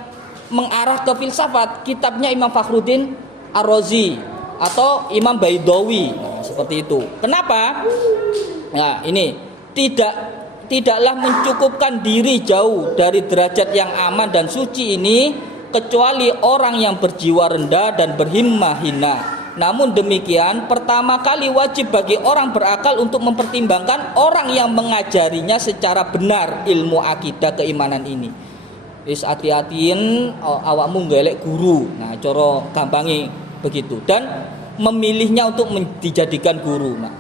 mengarah ke filsafat, kitabnya Imam Fakhruddin Ar-Razi atau Imam Baidawi. Nah, seperti itu. Kenapa? Nah, ini tidaklah mencukupkan diri jauh dari derajat yang aman dan suci ini kecuali orang yang berjiwa rendah dan berhimmah hina. Namun demikian, pertama kali wajib bagi orang berakal untuk mempertimbangkan orang yang mengajarinya secara benar ilmu akidah keimanan ini. Wis hati-hatiin awakmu golek guru. Nah, cara gampangi begitu. Dan memilihnya untuk dijadikan guru. Nah,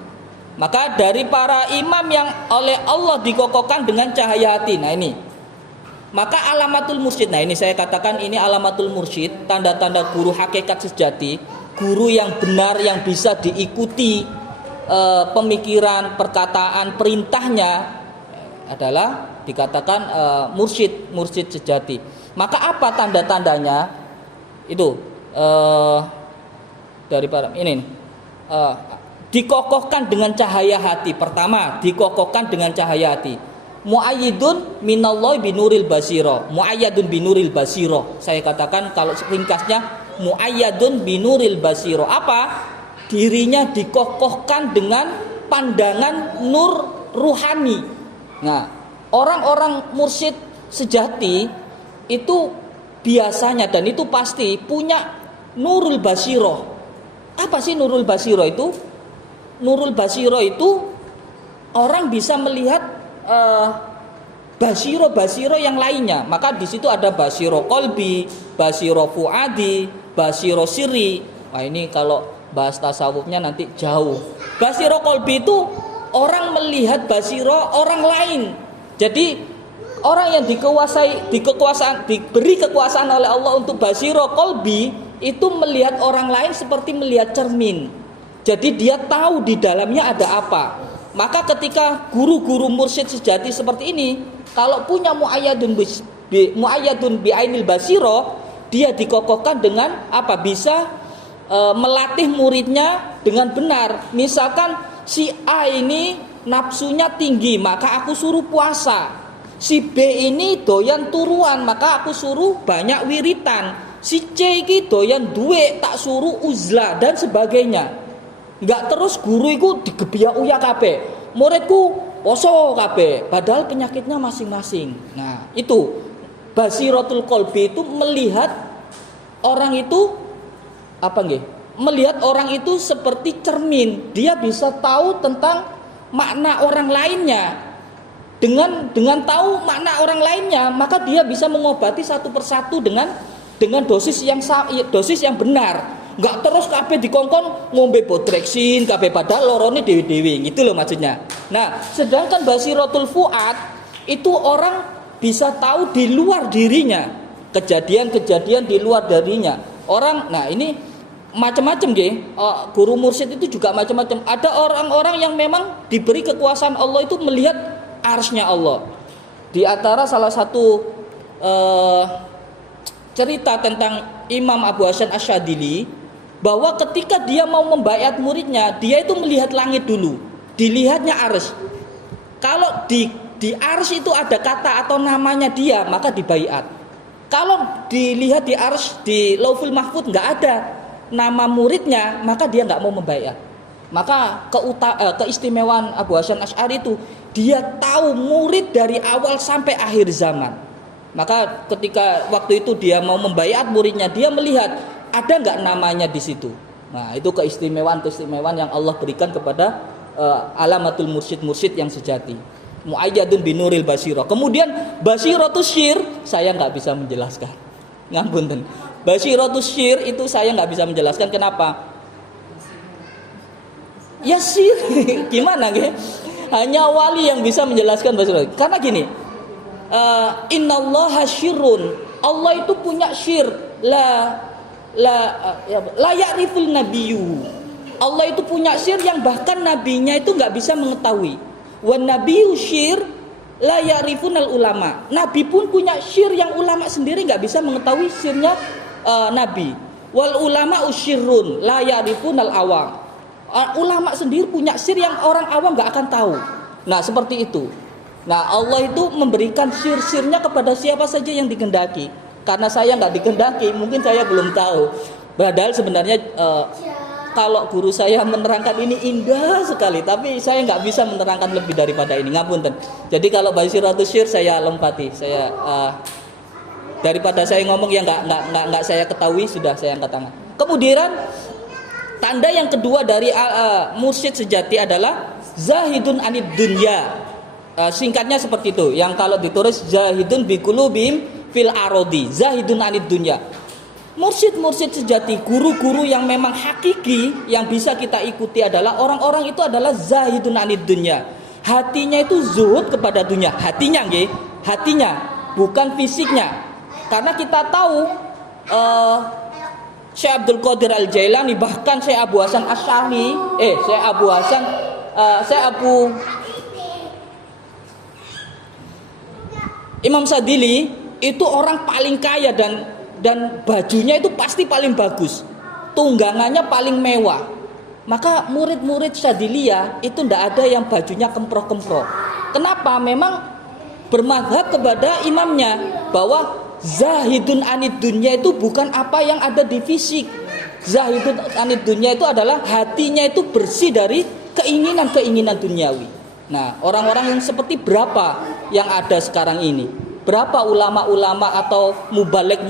maka dari para imam yang oleh Allah dikokohkan dengan cahaya hati. Nah, ini. Maka alamatul mursyid. Nah, ini saya katakan ini alamatul mursyid, tanda-tanda guru hakikat sejati. Guru yang benar yang bisa diikuti pemikiran, perkataan, perintahnya adalah dikatakan mursyid sejati. Maka apa tanda-tandanya? Itu dari para ini dikokohkan dengan cahaya hati. Pertama, dikokohkan dengan cahaya hati. Muayyidun minallahi binuril basiro. Muayyadun binuril basiro. Saya katakan kalau ringkasnya muayyadun binuril basiro. Apa? Dirinya dikokohkan dengan pandangan nur ruhani. Nah, orang-orang mursyid sejati itu biasanya dan itu pasti punya nurul basiro, Apa sih nurul basiro itu? Nurul basiro itu orang bisa melihat basiro yang lainnya. Maka di situ ada basiro kolbi, basiro fuadi, basiro siri. Wah, ini kalau bahas tasawufnya nanti jauh. Basiro kolbi itu orang melihat basiro orang lain. Jadi orang yang diberi kekuasaan oleh Allah untuk basiro kolbi itu melihat orang lain seperti melihat cermin. Jadi dia tahu di dalamnya ada apa. Maka ketika guru-guru mursyid sejati seperti ini, kalau punya muayyadun bi ainil basiro, dia dikokohkan dengan apa? Bisa melatih muridnya dengan benar. Misalkan si A ini nafsunya tinggi, maka aku suruh puasa. Si B ini doyan turuan, maka aku suruh banyak wiritan. Si C ini doyan duwe, tak suruh uzlah dan sebagainya. Enggak terus guru itu digebiak uya kabeh. Muridku poso kabeh, padahal penyakitnya masing-masing. Nah, itu basiratul qalbi itu melihat orang itu apa nggih? Melihat orang itu seperti cermin. Dia bisa tahu tentang makna orang lainnya. Dengan tahu makna orang lainnya, maka dia bisa mengobati satu persatu dengan dosis yang benar. Enggak terus kabeh dikongkon ngombe Bodrexin kabeh padahal lorone dewe-dewe gitu loh maksudnya. Nah, sedangkan basiratul fuad itu orang bisa tahu di luar dirinya, kejadian-kejadian di luar darinya. Orang, nah ini macam-macam nggih. Guru mursyid itu juga macam-macam. Ada orang-orang yang memang diberi kekuasaan Allah itu melihat arsy-nya Allah. Di antara salah satu cerita tentang Imam Abu Hasan Asyadili, bahwa ketika dia mau membaiat muridnya, dia itu melihat langit dulu, dilihatnya arsy. Kalau di arsy itu ada kata atau namanya dia, maka dibaiat. Kalau dilihat di arsy, di Lauhul Mahfuz nggak ada nama muridnya, maka dia nggak mau membaiat. Maka keistimewaan Abu Hasan Asy'ari itu, dia tahu murid dari awal sampai akhir zaman. Maka ketika waktu itu dia mau membaiat muridnya, dia melihat ada nggak namanya di situ. Nah, itu keistimewaan yang Allah berikan kepada alamatul mursyid yang sejati. Muayyadun binuril basiro. Kemudian basiratus syir saya nggak bisa menjelaskan. Ngapunten. Basiratus syir itu saya nggak bisa menjelaskan. Kenapa? Ya syir. Gimana gitu? Hanya wali yang bisa menjelaskan basiratus. Karena gini, innallaha syirrun. Allah itu punya syir. La ya'riful nabiyyu. Allah itu punya syir yang bahkan nabinya itu nggak bisa mengetahui. Wan nabiyyu syir la ya'rifunal ulama. Nabi pun punya syir yang ulama sendiri nggak bisa mengetahui syirnya nabi. Wal ulama usyirrun la ya'rifunal awam. Ulama sendiri punya syir yang orang awam nggak akan tahu. Nah, seperti itu. Nah, Allah itu memberikan syir-syirnya kepada siapa saja yang dikehendaki. Karena saya nggak dikehendaki, mungkin saya belum tahu. Padahal sebenarnya kalau guru saya menerangkan ini indah sekali, tapi saya nggak bisa menerangkan lebih daripada ini. Ngapunten. Jadi kalau basiratus syir saya lompati. Saya daripada saya ngomong yang nggak saya ketahui, sudah saya angkat tangan. Kemudian tanda yang kedua dari mursyid sejati adalah zahidun anid dunya. Singkatnya seperti itu. Yang kalau ditulis zahidun biqulubihim fil arodi, zahidun anid dunya. Mursyid sejati, guru-guru yang memang hakiki yang bisa kita ikuti adalah orang-orang itu adalah zahidun anid dunya. Hatinya itu zuhud kepada dunia. Hatinya nggih, hatinya, bukan fisiknya. Karena kita tahu Syekh Abdul Qadir Al-Jailani, bahkan Syekh Abu Hasan Asy'ari, Imam Sadili itu orang paling kaya dan bajunya itu pasti paling bagus, tunggangannya paling mewah. Maka murid-murid Syadiliyah itu tidak ada yang bajunya kemproh-kemproh. Kenapa? Memang bermadhab kepada imamnya bahwa zahidun anid dunya itu bukan apa yang ada di fisik. Zahidun anid dunya itu adalah hatinya itu bersih dari keinginan-keinginan duniawi. Nah, orang-orang yang seperti berapa yang ada sekarang ini? Berapa ulama-ulama atau mubalek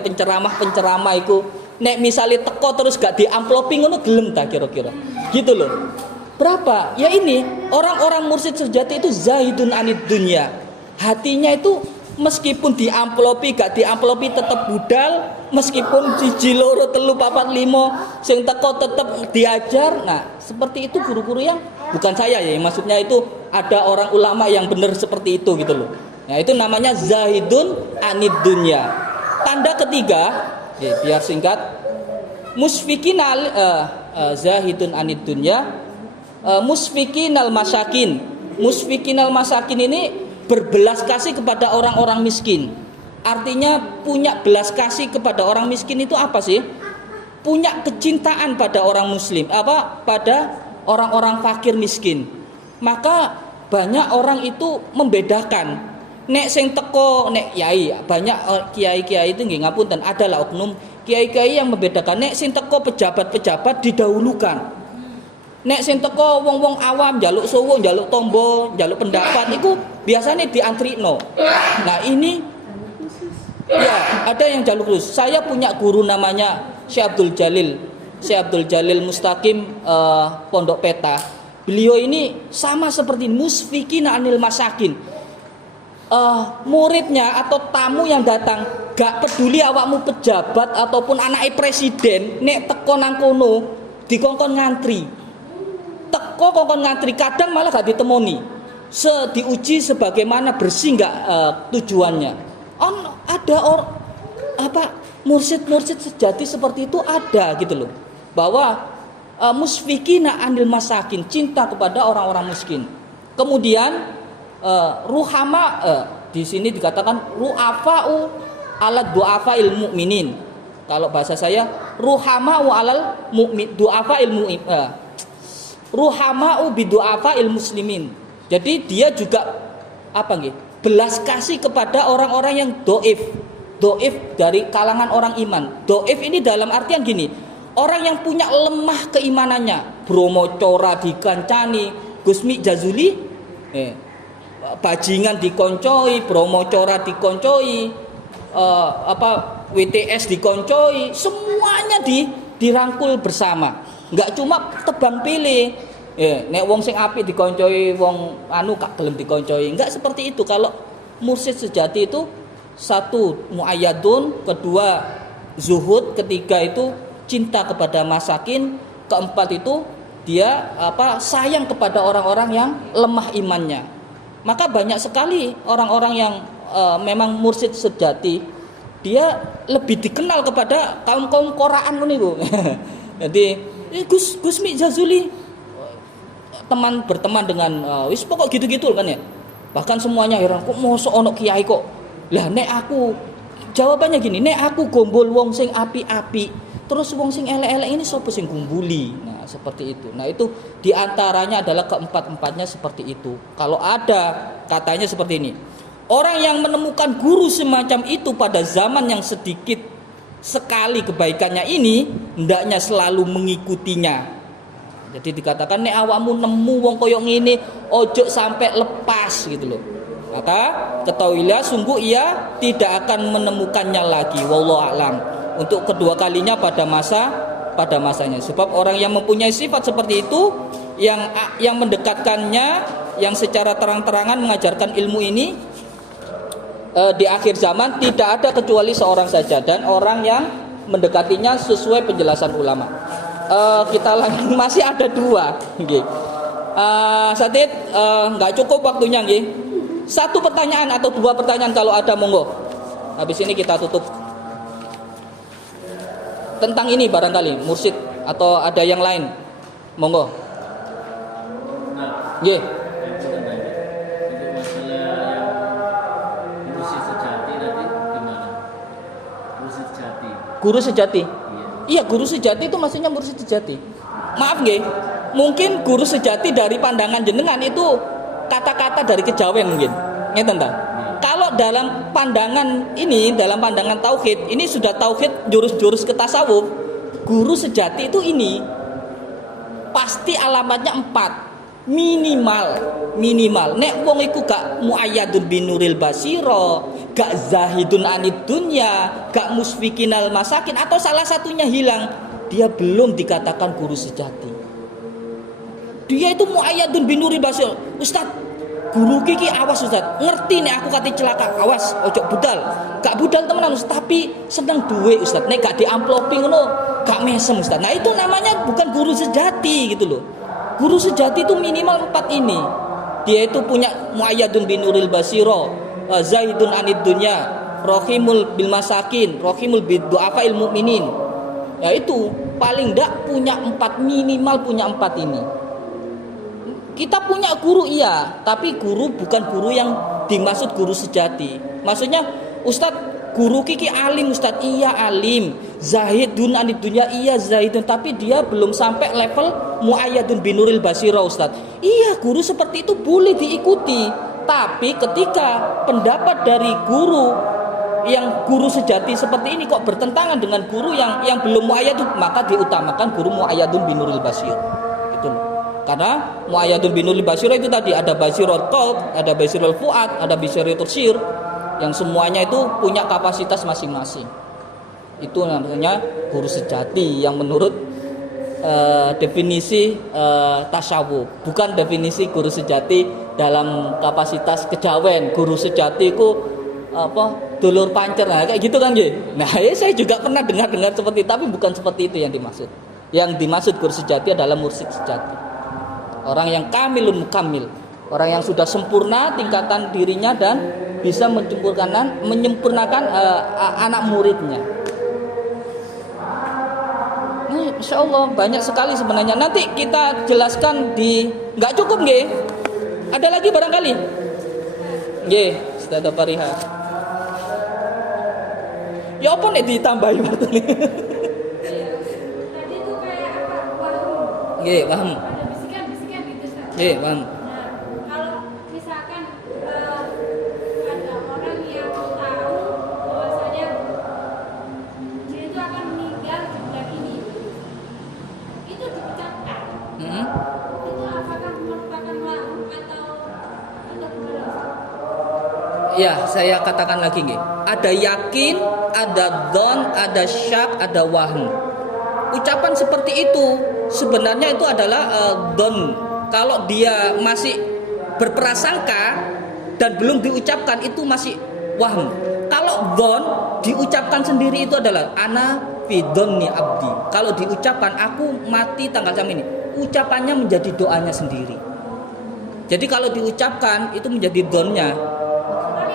penceramah itu Nek misalnya teko terus gak diamplopi ngono gelem ta kira-kira. Gitu loh. Berapa? Ya ini, orang-orang mursyid sejati itu zahidun anid dunya. Hatinya itu meskipun diamplopi gak diamplopi tetap budal, meskipun siji loro telu papat limo sing teko tetap diajar. Nah, seperti itu guru-guru yang bukan saya ya, maksudnya itu ada orang ulama yang benar seperti itu gitu loh. Nah, itu namanya zahidun anid dunya. Tanda ketiga, ya, biar singkat, musfikinal zahidun anid dunya, musfikinal masakin. Musfikinal masakin ini berbelas kasih kepada orang-orang miskin. Artinya punya belas kasih kepada orang miskin itu apa sih? Punya kecintaan pada orang muslim, pada orang-orang fakir miskin. Maka banyak orang itu membedakan. Nek sing teko nek yai, banyak kiai-kiai itu nggih ngapunten, adalah oknum kiai-kiai yang membedakan. Nek sing teko pejabat-pejabat didahulukan. Nek sing teko wong-wong awam njaluk sowo, njaluk tombo, njaluk pendapat iku biasanya diantrino. Nah, ini ya ada yang jaluk khusus. Saya punya guru namanya Syekh Abdul Jalil. Syekh Abdul Jalil Mustaqim Pondok Peta. Beliau ini sama seperti musfikina anil masakin. Muridnya atau tamu yang datang gak peduli awakmu pejabat ataupun anaknya presiden, nek teko nang kono dikongkon ngantri. Teko kongkon ngantri, kadang malah gak ditemoni. Diuji sebagaimana bersih gak tujuannya. Ada mursyid sejati seperti itu ada gitu loh. Bahwa musfikina anil masakin, cinta kepada orang-orang miskin. Kemudian ruhama di sini dikatakan ru'afa'u ala du'afa'il mu'minin. Kalau bahasa saya ruhama'u alal mu'min du'afa'il mu'min. Ruhama'u bi du'afa'il muslimin. Jadi dia juga belas kasih kepada orang-orang yang doif. Doif dari kalangan orang iman. Doif ini dalam artian gini, orang yang punya lemah keimanannya. Bromo Cora dikancani, Gusmi Jazuli bajingan dikoncoi, Bromo Cora dikoncoi, WTS dikoncoi, semuanya dirangkul bersama. Enggak cuma tebang pilih. Nek wong sing apik dikoncoi, wong gak gelem dikoncoi. Enggak seperti itu. Kalau mursyid sejati itu satu muayyadun, kedua zuhud, ketiga itu cinta kepada masakin, keempat itu dia sayang kepada orang-orang yang lemah imannya. Maka banyak sekali orang-orang yang memang mursyid sejati, dia lebih dikenal kepada kaum-kaum Qur'an niku. Jadi Gusmi Jazuli berteman dengan wis pokok gitu-gitu kan ya. Bahkan semuanya heran, kok mosok ono kiai kok. Lah nek aku jawabannya gini, nek aku gombol wong sing api-api, terus wong sing elek-elek ini sapa sing gumbuli. Nah, seperti itu. Nah, itu diantaranya adalah keempat-empatnya seperti itu. Kalau ada katanya seperti ini. Orang yang menemukan guru semacam itu pada zaman yang sedikit sekali kebaikannya ini, hendaknya selalu mengikutinya. Jadi dikatakan nek awakmu nemu wong koyo ngene, ojo sampai lepas gitu loh. Maka ketahuilah sungguh ia tidak akan menemukannya lagi. Wallahu a'lam. Untuk kedua kalinya pada masanya. Sebab orang yang mempunyai sifat seperti itu, yang mendekatkannya, yang secara terang-terangan mengajarkan ilmu ini di akhir zaman tidak ada kecuali seorang saja, dan orang yang mendekatinya sesuai penjelasan ulama. Kita lagi masih ada dua. Satid nggak cukup waktunya, nggih. Satu pertanyaan atau dua pertanyaan kalau ada, monggo. Habis ini kita tutup. Tentang ini barangkali mursyid atau ada yang lain, monggo. Nggih. Guru sejati. Iya, guru sejati itu maksudnya mursyid sejati. Maaf nggih. Mungkin guru sejati dari pandangan jenengan itu kata-kata dari kejawen mungkin. Ngeten ta? Kalau dalam pandangan ini, dalam pandangan tauhid, ini sudah tauhid jurus-jurus ke tasawuf. Guru sejati itu ini pasti alamatnya 4. Minimal. Nek wong iku gak muayyadun binuril basiro, gak zahidun anid dunya, gak musfikinal masakin, atau salah satunya hilang, dia belum dikatakan guru sejati. Dia itu muayyadun binuri basir. Ustaz, guru kiki awas Ustaz, ngerti nih aku kate celaka, awas ojo budal. Gak budal temenan Ustaz, tapi seneng duwe Ustaz. Nek gak diamplopi ngono, gak mesem Ustaz. Nah, itu namanya bukan guru sejati gitu loh. Guru sejati itu minimal 4 ini. Dia itu punya muayyadun binuril basiro, zahidun anid dunya, rohimul bil masakin, rohimul bid du'afail mu'minin. Ya itu paling ndak punya 4, minimal punya 4 ini. Kita punya guru iya, tapi guru bukan guru yang dimaksud guru sejati. Maksudnya Ustadz, guru kiki alim Ustadz, iya alim, zahidun anid dunya, iya zahidun, tapi dia belum sampai level muayyadun binuril basira Ustadz. Iya, guru seperti itu boleh diikuti, tapi ketika pendapat dari guru yang guru sejati seperti ini kok bertentangan dengan guru yang belum muayyadun, maka diutamakan guru muayyadun binuril basir. Gitu loh. Karena muayyadun binuril basir itu tadi ada basirul qalb, ada basirul fuad, ada basirul tafsir, yang semuanya itu punya kapasitas masing-masing. Itu namanya guru sejati yang menurut definisi tasawuf, bukan definisi guru sejati dalam kapasitas kejawen. Guru sejati itu apa, dulur pancer, nah, kayak gitu kan ya. Nah, saya juga pernah dengar seperti itu, tapi bukan seperti itu yang dimaksud. Yang dimaksud guru sejati adalah mursyid sejati. Orang yang kamilun mukamil, orang yang sudah sempurna tingkatan dirinya dan bisa menyempurnakan anak muridnya. Ini insya Allah banyak sekali sebenarnya. Nanti kita jelaskan di, nggak cukup nggih? Ada lagi barangkali? Nggih, sudah ada pariha. Ya apa nih ditambahi waktu ini? Tadi tuh kayak apa? Waham. Nggih, paham. Ada bisikan-bisikan gitu, Ustaz. Nggih, paham. Nah, kalau misalkan ada orang yang tahu bahwasanya dia itu akan meninggal di bulan ini, itu diucapkan. Itu apakah merupakan waham atau gimana? Ya, saya katakan lagi nggih. Ada yakin, ada dzon, ada syak, ada wahm. Ucapan seperti itu sebenarnya itu adalah dzon. Kalau dia masih berprasangka dan belum diucapkan itu masih wahm. Kalau dzon diucapkan sendiri itu adalah ana fi dzonni abdi. Kalau diucapkan aku mati tanggal jam ini, ucapannya menjadi doanya sendiri. Jadi kalau diucapkan itu menjadi dzonnya. Tapi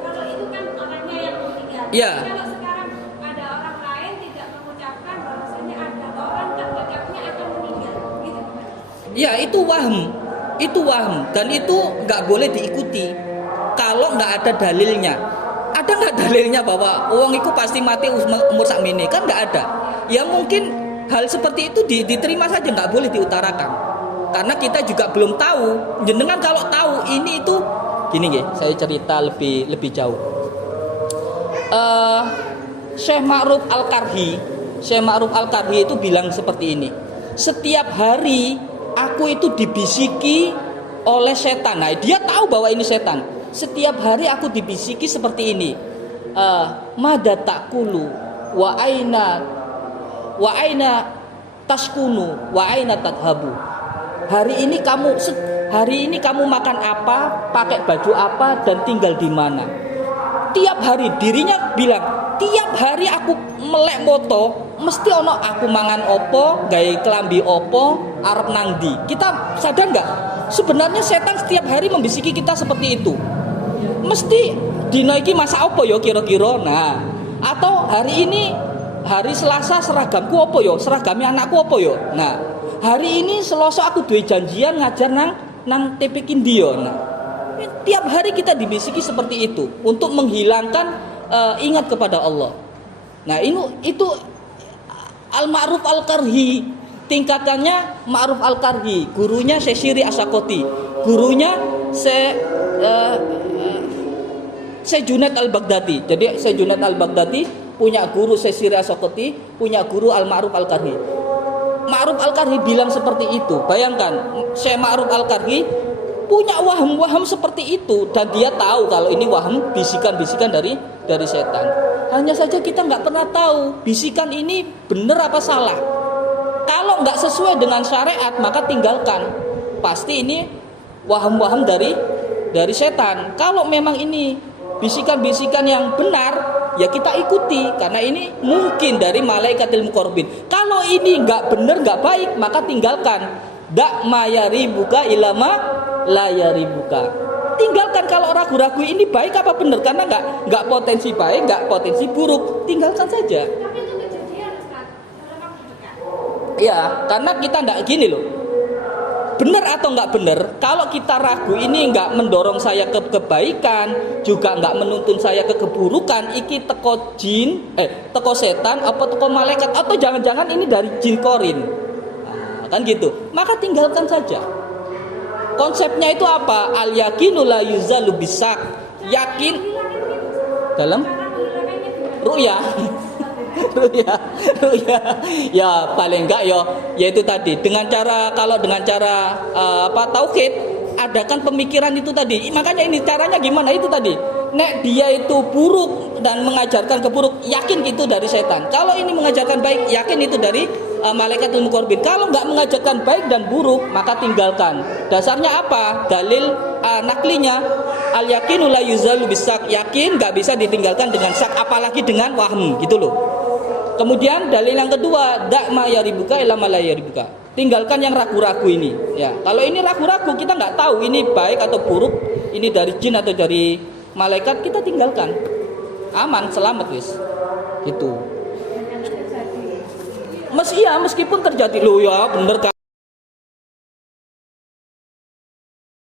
kalau itu kan orangnya yang meninggal. Iya. Kalau sekarang ada orang lain tidak mengucapkan bahwasanya ada orang terdekatnya akan meninggal, gitu. Ya itu wahm, dan itu nggak boleh diikuti kalau nggak ada dalilnya. Ada nggak dalilnya bahwa uang itu pasti mati umur sakmene? Kan nggak ada. Ya mungkin hal seperti itu diterima saja, nggak boleh diutarakan. Karena kita juga belum tahu. Jenengan kalau tahu ini itu gini nggih, saya cerita lebih jauh. Syekh Ma'ruf Al-Karhi itu bilang seperti ini. Setiap hari aku itu dibisiki oleh setan. Nah, dia tahu bahwa ini setan. Setiap hari aku dibisiki seperti ini. Mada takulu wa aina taskunu wa aina tadhabu. Hari ini kamu makan apa, pakai baju apa, dan tinggal di mana? Tiap hari dirinya bilang, tiap hari aku melek moto, mesti ono aku mangan opo, gawe kelambi opo, arep nang ndi. Kita sadar nggak? Sebenarnya setan setiap hari membisiki kita seperti itu. Mesti dina iki masak opo yo kira-kira. Nah, atau hari ini hari Selasa seragamku opo yo, seragamnya anakku opo yo. Nah, hari ini Selasa aku duwe janjian ngajar nang TP Kindio. Nah, tiap hari kita dibisiki seperti itu untuk menghilangkan ingat kepada Allah. Nah, itu Al-Ma'ruf Al-Karhi, tingkatannya Ma'ruf Al-Karhi, gurunya Syekh Asakoti, gurunya Syekh Junaid Al-Baghdadi. Jadi Syekh Junaid Al-Baghdadi punya guru Syekh Asakoti, punya guru Al-Ma'ruf Al-Karhi. Ma'ruf Al-Karhi bilang seperti itu. Bayangkan, Syekh Ma'ruf Al-Karhi punya waham-waham seperti itu dan dia tahu kalau ini waham bisikan-bisikan dari setan. Hanya saja kita nggak pernah tahu bisikan ini benar apa salah. Kalau nggak sesuai dengan syariat maka tinggalkan. Pasti ini waham-waham dari setan. Kalau memang ini bisikan-bisikan yang benar, ya kita ikuti karena ini mungkin dari malaikatil muqarrabin. Kalau ini nggak benar, nggak baik, maka tinggalkan. Dak mayari buka ilama layari buka. Tinggalkan kalau ragu-ragu ini baik apa benar, karena nggak potensi baik, nggak potensi buruk, tinggalkan saja. Tapi itu kejadian Ustaz, dalam waktu dekat. Ya, karena kita nggak gini loh. Benar atau nggak benar, kalau kita ragu ini nggak mendorong saya ke kebaikan, juga nggak menuntun saya ke keburukan, iki teko jin, teko setan, apa teko malaikat, atau jangan-jangan ini dari jin korin, nah, kan gitu, maka tinggalkan saja. Konsepnya itu apa? Al yakinu la yuzalu bisak, yakin dalam ru'ya. Ruya, ya paling enggak yaitu tadi dengan cara tauhid, adakan pemikiran itu tadi. Makanya ini caranya gimana itu tadi. Nek dia itu buruk dan mengajarkan keburuk, yakin itu dari setan. Kalau ini mengajarkan baik, yakin itu dari malaikatul muqarrabin. Kalau enggak mengajarkan baik dan buruk, maka tinggalkan. Dasarnya apa? Dalil naklinya al yakinu la yuzalu bisak, yakin enggak bisa ditinggalkan dengan syak, apalagi dengan wahm, gitu loh. Kemudian dalil yang kedua, dak ma yaribuka ila ma la yaribuka. Tinggalkan yang ragu-ragu ini. Ya, kalau ini ragu-ragu, kita nggak tahu ini baik atau buruk, ini dari jin atau dari malaikat, kita tinggalkan. Aman, selamat wis. Gitu. Meskipun terjadi loh ya, bener kan.